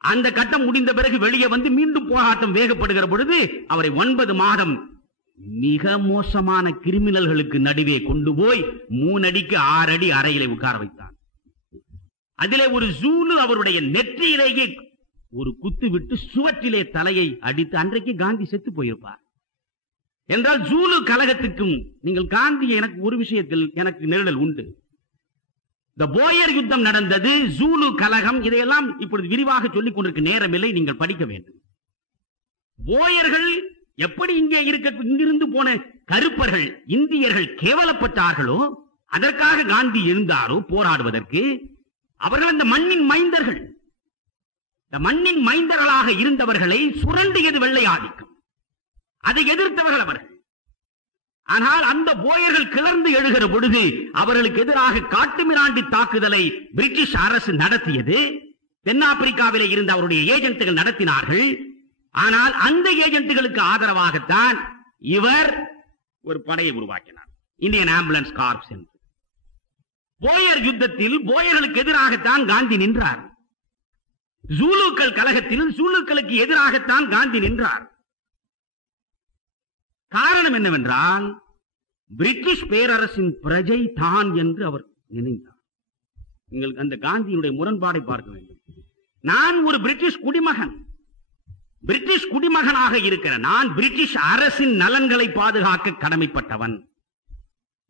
அந்த கட்டம் முடிந்த பிறகு வெளியே வந்து மீண்டும் போராட்டம் வேகப்படுகிற பொழுது அவரை 9 மாதம் மிக மோசமான கிரிமினல்களுக்கு நடுவே கொண்டு போய் 3 அடிக்கு 6 அடி அறையிலே உட்கார வைத்தான். அதிலே ஒரு ஜூலு அவருடைய நெற்றியிலேயே ஒரு குத்து விட்டு சுவற்றிலே தலையை அடித்து, அன்றைக்கு காந்தி செத்து போயிருப்பார். என்றால் ஜூலு கலகத்துக்கும் நீங்கள் காந்தி, எனக்கு ஒரு விஷயத்தில் எனக்கு நெருடல் உண்டு. இந்த போயர் யுத்தம் நடந்தது, ஜூலு கலகம், இதையெல்லாம் இப்பொழுது விரிவாக சொல்லிக் கொண்டிருக்க நேரமில்லை, நீங்கள் படிக்க வேண்டும். போயர்கள் எப்படி இங்கிருந்து போன கருப்பர்கள் இந்தியர்கள் கேவலப்பட்டார்களோ, அதற்காக காந்தி இருந்தாரோ போராடுவதற்கு, அவர்கள் அந்த மண்ணின் மைந்தர்கள். இந்த மண்ணின் மைந்தர்களாக இருந்தவர்களை சுரண்டியது வெள்ளை ஆதிக்கம். அதை எதிர்த்தவர்கள் அவர்கள். ஆனால் அந்த போயர்கள் கிளர்ந்து எழுகிற பொழுது அவர்களுக்கு எதிராக காட்டுமிராண்டி தாக்குதலை பிரிட்டிஷ் அரசு நடத்தியது. தென்னாப்பிரிக்காவிலே இருந்த அவருடைய ஏஜென்ட்டுகள் நடத்தினார்கள். ஆனால் அந்த ஏஜென்ட்டுகளுக்கு ஆதரவாகத்தான் இவர் ஒரு படையை உருவாக்கினார், இந்தியன் ஆம்புலன்ஸ் கார்ப்ஸ் என்று. போயர் யுத்தத்தில் போயர்களுக்கு எதிராகத்தான் காந்தி நின்றார். ஜூலுக்கள் கலகத்தில் ஜூலுக்களுக்கு எதிராகத்தான் காந்தி நின்றார். காரணம் என்னவென்றால், பிரிட்டிஷ் பேரரசின் பிரஜை தான் என்று அவர் நினைத்தார். நீங்கள் அந்த காந்தியினுடைய முரண்பாடை பார்க்க வேண்டும். நான் ஒரு பிரிட்டிஷ் குடிமகன், பிரிட்டிஷ் குடிமகனாக இருக்கிற நான் பிரிட்டிஷ் அரசின் நலன்களை பாதுகாக்க கடமைப்பட்டவன்.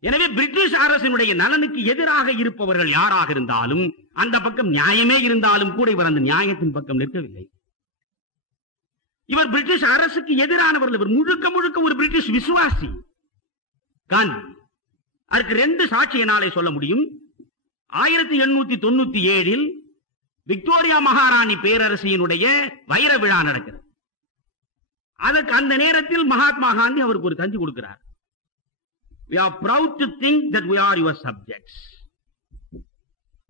எனவே பிரிட்டிஷ் அரசினுடைய நலனுக்கு எதிராக இருப்பவர்கள் யாராக இருந்தாலும் அந்த பக்கம் நியாயமே இருந்தாலும் கூட இவர் அந்த நியாயத்தின் பக்கம் நிற்கவில்லை. இவர் பிரிட்டிஷ் அரசுக்கு எதிரானவர்கள். இவர் முழுக்க முழுக்க ஒரு பிரிட்டிஷ் விசுவாசி காந்தி. அதற்கு 2 சாட்சி என்னாலே சொல்ல முடியும். 1897 விக்டோரியா மகாராணி பேரரசியினுடைய வைர விழா நடக்கிறது. அதற்கு அந்த நேரத்தில் மகாத்மா காந்தி அவருக்கு ஒரு தந்தி கொடுக்கிறார். We are proud to think that we are your subjects.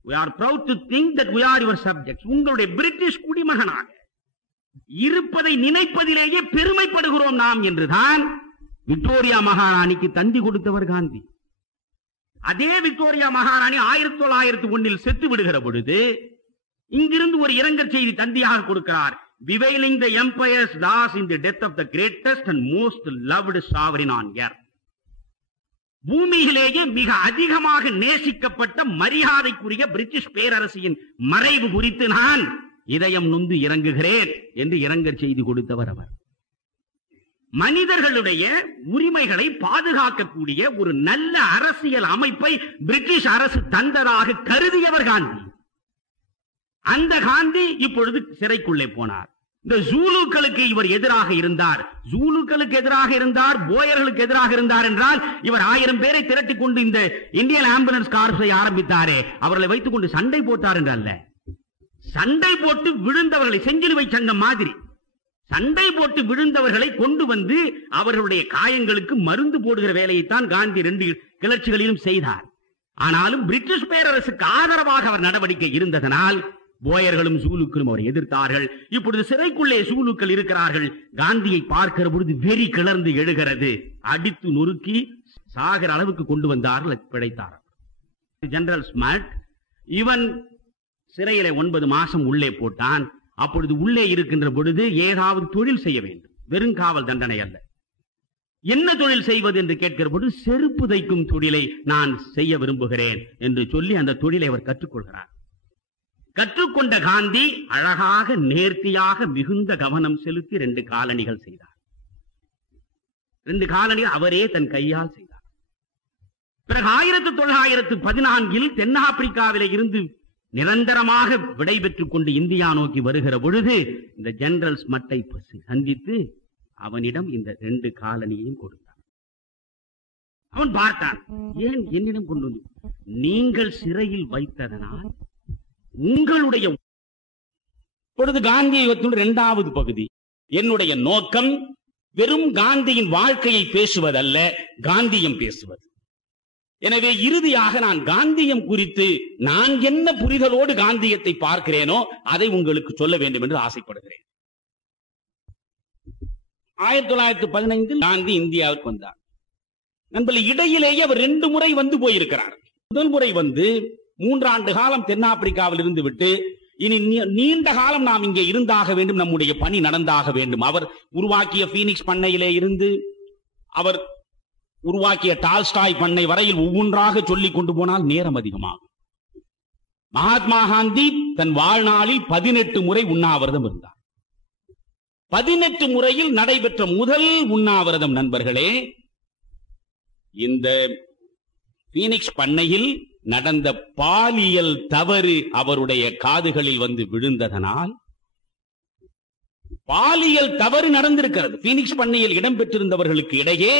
We are proud to think that we are your subjects. உங்களுடைய பிரிட்டிஷ் குடிமகனாக இருப்பதை நினைப்பதிலேயே பெருமைப்படுகிறோம் நாம் என்றுதான் விக்டோரியா மகாராணிக்கு தந்தி கொடுத்தவர் காந்தி. அதே விக்டோரியா மகாராணி 1901 செத்து விடுகிற பொழுது இங்கிருந்து ஒரு இரங்கல் செய்தி தந்தியாக கொடுக்கிறார். Bewailing the empire's loss in the death of the greatest and most loved sovereign on earth. பூமியிலேயே மிக அதிகமாக நேசிக்கப்பட்ட மரியாதைக்குரிய பிரிட்டிஷ் பேரரசியின் மறைவு குறித்து நான் இதயம் நொந்து இறங்குகிறேன் என்று இரங்கல் செய்தி கொடுத்தவர் அவர். மனிதர்களுடைய உரிமைகளை பாதுகாக்கக்கூடிய ஒரு நல்ல அரசியல் அமைப்பை பிரிட்டிஷ் அரசு தந்ததாக கருதியவர் காந்தி. அந்த காந்தி இப்பொழுது சிறைக்குள்ளே போனார். இந்த ஜூலுக்களுக்கு இவர் எதிராக இருந்தார். ஜூலுக்களுக்கு எதிராக இருந்தார், போயர்களுக்கு எதிராக இருந்தார் என்றால் இவர் 1000 பேரை திரட்டிக் கொண்டு இந்த இந்தியன் ஆம்புலன்ஸ் கார்ப்ஸை ஆரம்பித்தாரே, அவர்களை வைத்துக் கொண்டு சண்டை போட்டார் என்றல்ல. சண்டை போட்டு விழுந்தவர்களை, செஞ்சிலுவை சங்கம் மாதிரி சண்டை போட்டு விழுந்தவர்களை கொண்டு வந்து அவர்களுடைய காயங்களுக்கு மருந்து போடுகிற வேலையைத்தான் காந்தி 2 கிளர்ச்சிகளிலும் செய்தார். ஆனாலும் பிரிட்டிஷ் பேரரசுக்கு ஆதரவாக அவர் நடவடிக்கை இருந்ததனால் போயர்களும் சூலுக்களும் அவரை எதிர்த்தார்கள். இப்பொழுது சிறைக்குள்ளே சூலுக்கள் இருக்கிறார்கள். காந்தியை பார்க்கிற பொழுது வெறி கிளர்ந்து எழுகிறது. அடித்து நொறுக்கி சாகர அளவுக்கு கொண்டு வந்தார்கள், பிழைத்தார்கள். ஜெனரல் ஸ்மார்ட் இவன் சிறையிலே 9 மாசம் உள்ளே போட்டான். அப்பொழுது உள்ளே இருக்கின்ற பொழுது ஏதாவது தொழில் செய்ய வேண்டும், வெறும் காவல் தண்டனை அல்ல. என்ன தொழில் செய்வது என்று கேட்கிற பொழுது செருப்பு தைக்கும் தொழிலை நான் செய்ய விரும்புகிறேன் என்று சொல்லி அந்த தொழிலை அவர் கற்றுக்கொள்கிறார். கற்றுக்கொண்ட காந்தி அழகாக நேர்த்தியாக மிகுந்த கவனம் செலுத்தி 2 காலணிகள் செய்தார். 2 காலணிகள் அவரே தன் கையால் செய்தார். பிறகு 1914 தென்னாப்பிரிக்காவிலே இருந்து நிரந்தரமாக விடைபெற்றுக் கொண்டு இந்தியா நோக்கி வருகிற பொழுது இந்த ஜெனரல் ஸ்மட்டை சந்தித்து அவனிடம் இந்த 2 காலணியையும் கொடுத்தான். அவன் பார்த்தான், ஏன் என்னிடம் கொண்டு வந்து, நீங்கள் சிறையில் வைத்ததனால் உங்களுடைய. பொழுது காந்தி யுகத்தின் 2வது பகுதி. என்னுடைய நோக்கம் வெறும் காந்தியின் வாழ்க்கையை பேசுவதல்ல, காந்தியம் பேசுவது. எனவே இறுதியாக நான் காந்தியம் குறித்து நான் என்ன புரிதலோடு காந்தியத்தை பார்க்கிறேனோ அதை உங்களுக்கு சொல்ல வேண்டும் என்று ஆசைப்படுகிறேன். 1915 காந்தி இந்தியாவுக்கு வந்தார். நண்பர்களே, இடையிலேயே அவர் 2 முறை வந்து போயிருக்கிறார். முதல் முறை வந்து 3 ஆண்டு காலம் தென்னாப்பிரிக்காவில் இருந்து விட்டு இனி நீண்ட காலம் நாம் இங்கே இருந்தாக வேண்டும், நம்முடைய பணி நடந்தாக வேண்டும். அவர் உருவாக்கிய பீனிக்ஸ் பண்ணையிலே இருந்து அவர் உருவாக்கிய டால்ஸ்டாய் பண்ணை வரையில் ஒவ்வொன்றாக சொல்லிக் கொண்டு போனால் நேரம் அதிகமாகும். மகாத்மா காந்தி தன் வாழ்நாளில் 18 முறை உண்ணாவிரதம் இருந்தார். 18 முறையில் நடைபெற்ற முதல் உண்ணாவிரதம் நண்பர்களே இந்த பீனிக்ஸ் பண்ணையில் நடந்த பாலியல் தவறு அவருடைய காதுகளில் வந்து விழுந்ததனால், பாலியல் தவறு நடந்திருக்கிறது. பீனிக்ஸ் பண்ணையில் இடம்பெற்றிருந்தவர்களுக்கு இடையே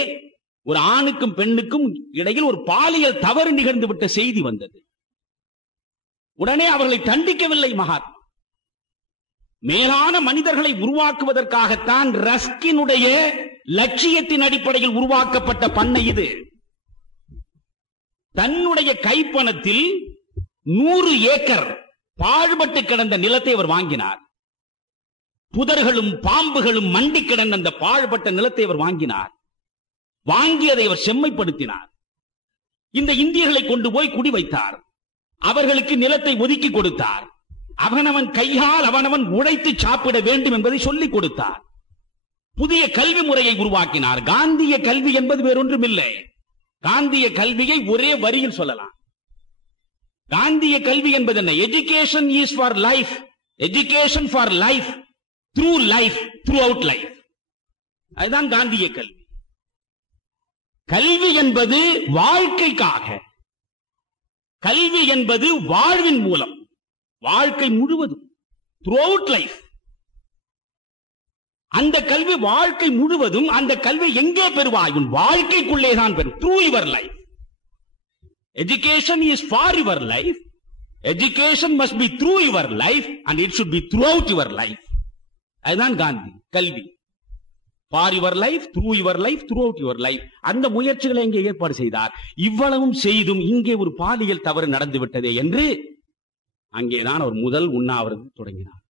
ஒரு ஆணுக்கும் பெண்ணுக்கும் இடையில் ஒரு பாலியல் தவறு நிகழ்ந்து விட்ட செய்தி வந்தது. உடனே அவர்களை தண்டிக்கவில்லை மகாத்மா. மேலான மனிதர்களை உருவாக்குவதற்காகத்தான் ரஸ்கினுடைய லட்சியத்தின் அடிப்படையில் உருவாக்கப்பட்ட பண்ணை இது. தன்னுடைய கைப்பணத்தில் 100 ஏக்கர் பாழ்பட்டு கிடந்த நிலத்தை அவர் வாங்கினார். புதர்களும் பாம்புகளும் மண்டி கிடந்த அந்த பாழ்பட்ட நிலத்தை அவர் வாங்கினார். வாங்கியதை அவர் செம்மைப்படுத்தினார். இந்த இந்தியர்களை கொண்டு போய் குடி வைத்தார். அவர்களுக்கு நிலத்தை ஒதுக்கி கொடுத்தார். அவனவன் கையால் அவனவன் உழைத்து சாப்பிட வேண்டும் என்பதை சொல்லிக் கொடுத்தார். புதிய கல்வி முறையை உருவாக்கினார். காந்திய கல்வி என்பது வேறொன்றும் இல்லை. காந்திய கல்வியை ஒரே வரியில் சொல்லலாம். காந்திய கல்வி என்பது என்ன? Education is for life, education for life, through life, through out life. அதுதான் காந்திய கல்வி. கல்வி என்பது வாழ்க்கைக்காக, கல்வி என்பது வாழ்வின் மூலம், வாழ்க்கை முழுவதும், த்ரூஅவுட் லைஃப். அந்த கல்வி வாழ்க்கை முழுவதும், அந்த கல்வி எங்கே பெறுவாய்? உன் வாழ்க்கைக்குள்ளே தான் பெறும். Through your life. Education is for your life. Education must be through your life and it should be throughout your life. அதுதான் காந்தி. கல்வி for your life, through your life, throughout your life. அந்த முயற்சிகளை இங்கே ஏற்பாடு செய்தார். இவ்வளவும் செய்தும் இங்கே ஒரு பாலியல் தவறு நடந்து விட்டதே என்று அங்கேதான் அவர் முதல் உண்ணாவிரதம் தொடங்கினார்.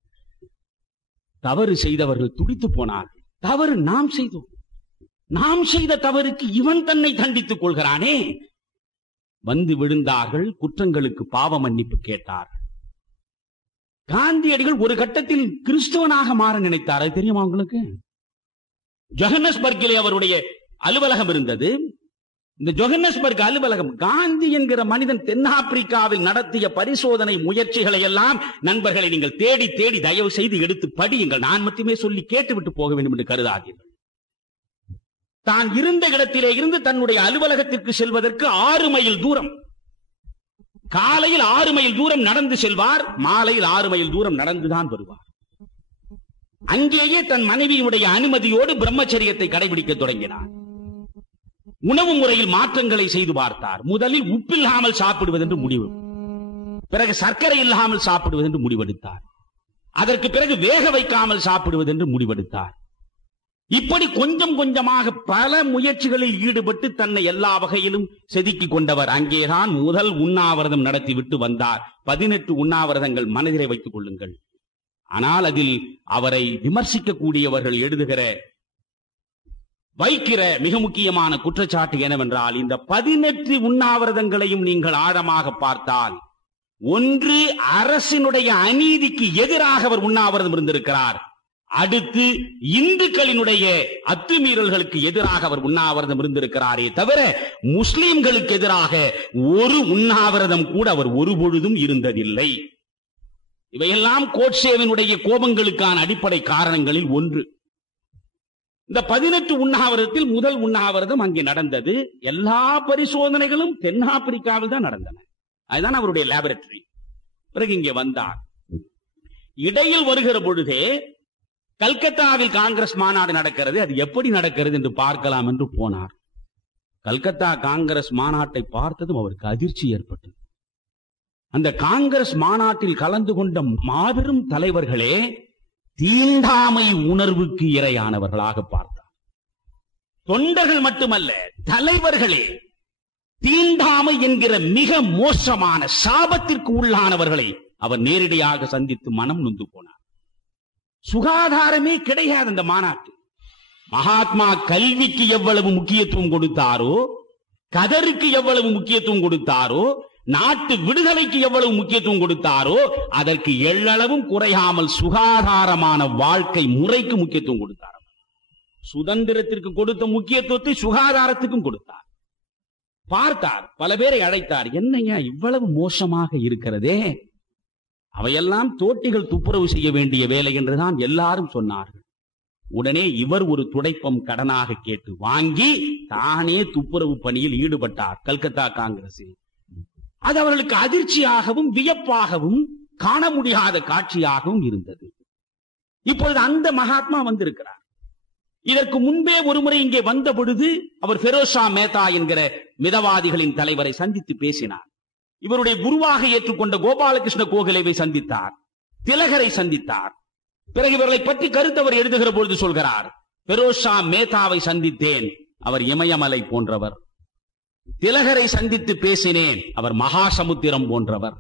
தவறு செய்தவர்கள் துடித்து போனார்கள். தவறு நாம் செய்தோம். நாம் செய்த தவறுக்கு இவன் தன்னை தண்டித்துக் கொள்கிறானே. வந்து விழுந்தார்கள். குற்றங்களுக்கு பாவ மன்னிப்பு கேட்டார்கள். காந்தியடிகள் ஒரு கட்டத்தில் கிறிஸ்துவனாக மாற நினைத்தார். அது தெரியுமா உங்களுக்கு? ஜோஹன்னஸ்பர்க்கிலே அவருடைய அலுவலகம் இருந்தது. இந்த ஜோஹன்னஸ்பர்க் அலுவலகம், காந்தி என்கிற மனிதன் தென்னாப்பிரிக்காவில் நடத்திய பரிசோதனை முயற்சிகளை எல்லாம் நண்பர்களை நீங்கள் தேடி தேடி தயவு செய்து எடுத்து படியுங்கள். நான் மட்டுமே சொல்லி கேட்டுவிட்டு போக வேண்டும் என்று கருதாதீர்கள். தான் இருந்த இடத்திலே இருந்து தன்னுடைய அலுவலகத்திற்கு செல்வதற்கு 6 மைல் தூரம், காலையில் 6 மைல் தூரம் நடந்து செல்வார், மாலையில் 6 மைல் தூரம் நடந்துதான் வருவார். அங்கேயே தன் மனைவியுடைய அனுமதியோடு பிரம்மச்சரியத்தை கடைபிடிக்க தொடங்கினார். உணவு முறையில் மாற்றங்களை செய்து பார்த்தார். முதலில் உப்பில்லாமல் சாப்பிடுவது என்று முடிவு, பிறகு சர்க்கரை இல்லாமல் சாப்பிடுவது என்று முடிவெடுத்தார். அதற்கு பிறகு வேக வைக்காமல் சாப்பிடுவது என்று முடிவெடுத்தார். இப்படி கொஞ்சம் கொஞ்சமாக பல முயற்சிகளில் ஈடுபட்டு தன்னை எல்லா வகையிலும் செதுக்கிக் கொண்டவர். அங்கேதான் முதல் உண்ணாவிரதம் நடத்திவிட்டு வந்தார். 18 உண்ணாவிரதங்கள் மனதிலே வைத்துக் கொள்ளுங்கள். ஆனால் அதில் அவரை விமர்சிக்கக்கூடியவர்கள் எழுதுகிற வைக்கிற மிக முக்கியமான குற்றச்சாட்டு என்னவென்றால், இந்த 18 உண்ணாவிரதங்களையும் நீங்கள் ஆழமாக பார்த்தால், ஒன்று அரசினுடைய அநீதிக்கு எதிராக அவர் உண்ணாவிரதம் இருந்திருக்கிறார். அடுத்து இந்துக்களினுடைய அத்துமீறல்களுக்கு எதிராக அவர் உண்ணாவிரதம் இருந்திருக்கிறாரே தவிர முஸ்லிம்களுக்கு எதிராக ஒரு உண்ணாவிரதம் கூட அவர் ஒருபொழுதும் இருந்ததில்லை. இவையெல்லாம் கோட்சேவினுடைய கோபங்களுக்கான அடிப்படை காரணங்களில் ஒன்று. இந்த 18 உண்ணாவிரதத்தில் முதல் உண்ணாவிரதம் அங்கே நடந்தது. எல்லா பரிசோதனைகளும் தென்னாப்பிரிக்காவில் தான் நடந்தன. அதுதான் அவருடைய லேபரட்டரி. பிறகு இங்கே வந்தார். இடையில் வருகிற பொழுதே கல்கத்தாவில் காங்கிரஸ் மாநாடு நடக்கிறது. அது எப்படி நடக்கிறது என்று பார்க்கலாம் என்று போனார். கல்கத்தா காங்கிரஸ் மாநாட்டை பார்த்ததும் அவருக்கு அதிர்ச்சி ஏற்பட்டது. அந்த காங்கிரஸ் மாநாட்டில் கலந்து கொண்ட மாபெரும் தலைவர்களே தீண்டாமை உணர்வுக்கு இரையானவர்களாக பார்த்தார். தொண்டர்கள் மட்டுமல்ல, தலைவர்களே தீண்டாமை என்கிற மிக மோசமான சாபத்திற்கு உள்ளானவர்களை அவர் நேரடியாக சந்தித்து மனம் நொந்து போனார். சுகாதாரமே கிடையாது அந்த மாநாட்டு. மகாத்மா கல்விக்கு எவ்வளவு முக்கியத்துவம் கொடுத்தாரோ, கதருக்கு எவ்வளவு முக்கியத்துவம் கொடுத்தாரோ, நாட்டு விடுதலைக்கு எவ்வளவு முக்கியத்துவம் கொடுத்தாரோ, அதற்கு எள்ளளவும் குறையாமல் சுகாதாரமான வாழ்க்கை முறைக்கு முக்கியத்துவம் கொடுத்தார். சுதந்திரத்திற்கு கொடுத்த முக்கியத்துவத்தை சுகாதாரத்துக்கும் கொடுத்தார். பார்த்தார், பல பேரை அழைத்தார். என்னையா இவ்வளவு மோசமாக இருக்கிறதே, அவையெல்லாம் தோட்டிகள் துப்புரவு செய்ய வேண்டிய வேலை என்றுதான் எல்லாரும் சொன்னார்கள். உடனே இவர் ஒரு துடைப்பம் கடனாக கேட்டு வாங்கி தானே துப்புரவு பணியில் ஈடுபட்டார் கல்கத்தா காங்கிரஸில். அது அவர்களுக்கு அதிர்ச்சியாகவும் வியப்பாகவும் காண முடியாத காட்சியாகவும் இருந்தது. இப்பொழுது அந்த மகாத்மா வந்திருக்கிறார். இதற்கு முன்பே ஒருமுறை இங்கே வந்த பொழுது அவர் ஃபெரோஷா மேத்தா என்கிற மிதவாதிகளின் தலைவரை சந்தித்து பேசினார். இவருடைய குருவாக ஏற்றுக்கொண்ட கோபாலகிருஷ்ண கோகலேவை சந்தித்தார், திலகரை சந்தித்தார். பிறகு இவர்களை பற்றி கருத்து அவர் எழுதுகிற பொழுது சொல்கிறார், ஃபெரோஷா மேத்தாவை சந்தித்தேன், அவர் இமயமலை போன்றவர். திலகரை சந்தித்து பேசினேன், அவர் மகாசமுத்திரம் போன்றவர்.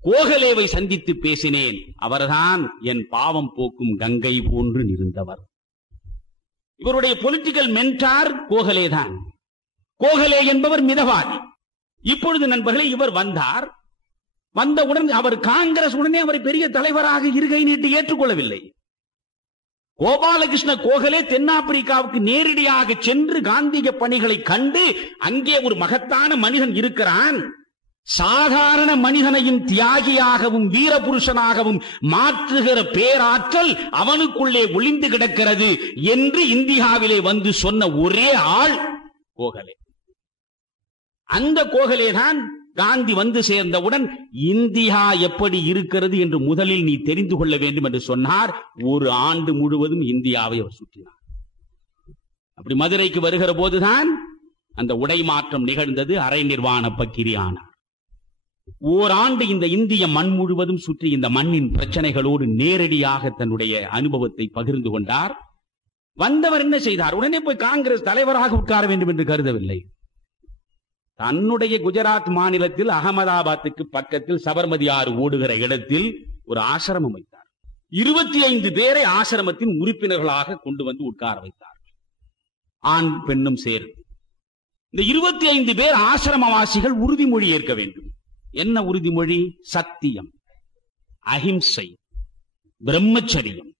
கோகலேவை சந்தித்து பேசினேன், அவர்தான் என் பாவம் போக்கும் கங்கை போன்று இருந்தவர். இவருடைய பொலிட்டிக்கல் மென்டார் கோகலே தான். கோகலே என்பவர் மிதவாதி. இப்பொழுது நண்பர்களே இவர் வந்தார். வந்தவுடன் அவர் காங்கிரஸ் உடனே அவரை பெரிய தலைவராக இருகை நீட்டி ஏற்றுக்கொள்ளவில்லை. கோபாலகிருஷ்ண கோகலே தென்னாப்பிரிக்காவுக்கு நேரடியாக சென்று காந்திய பணிகளை கண்டு அங்கே ஒரு மகத்தான மனிதன் இருக்கிறான், சாதாரண மனிதனையும் தியாகியாகவும் வீரபுருஷனாகவும் மாற்றுகிற பேராற்றல் அவனுக்குள்ளே ஒளிந்து கிடக்கிறது என்று இந்தியாவிலே வந்து சொன்ன ஒரே ஆள் கோகலே. அந்த கோகலே தான் காந்தி வந்து சேர்ந்தவுடன் இந்தியா எப்படி இருக்கிறது என்று முதலில் நீ தெரிந்து கொள்ள வேண்டும் என்று சொன்னார். ஒரு ஆண்டு முழுவதும் இந்தியாவை அவர் சுற்றினார். அப்படி மதுரைக்கு வருகிற போதுதான் அந்த உடை மாற்றம் நிகழ்ந்தது. அரை நிர்வாண பக்கிரி ஆனார். ஓராண்டு இந்த இந்திய மண் முழுவதும் சுற்றி இந்த மண்ணின் பிரச்சனைகளோடு நேரடியாக தன்னுடைய அனுபவத்தை பகிர்ந்து கொண்டார். வந்தவர் என்ன செய்தார்? உடனே போய் காங்கிரஸ் தலைவராக உட்கார வேண்டும் என்று கருதவில்லை. தன்னுடைய குஜராத் மாநிலத்தில் அகமதாபாத்துக்கு பக்கத்தில் சபர்மதி ஆறு ஓடுகிற இடத்தில் ஒரு ஆசிரமம் வைத்தார். 25 பேரை ஆசிரமத்தின் உறுப்பினர்களாக கொண்டு வந்து உட்கார வைத்தார். ஆண் பெண்ணும் சேர்ந்து. இந்த 25 பேர் ஆசிரமவாசிகள் உறுதிமொழி ஏற்க வேண்டும். என்ன உறுதிமொழி? சத்தியம், அஹிம்சை, பிரம்மச்சரியம்,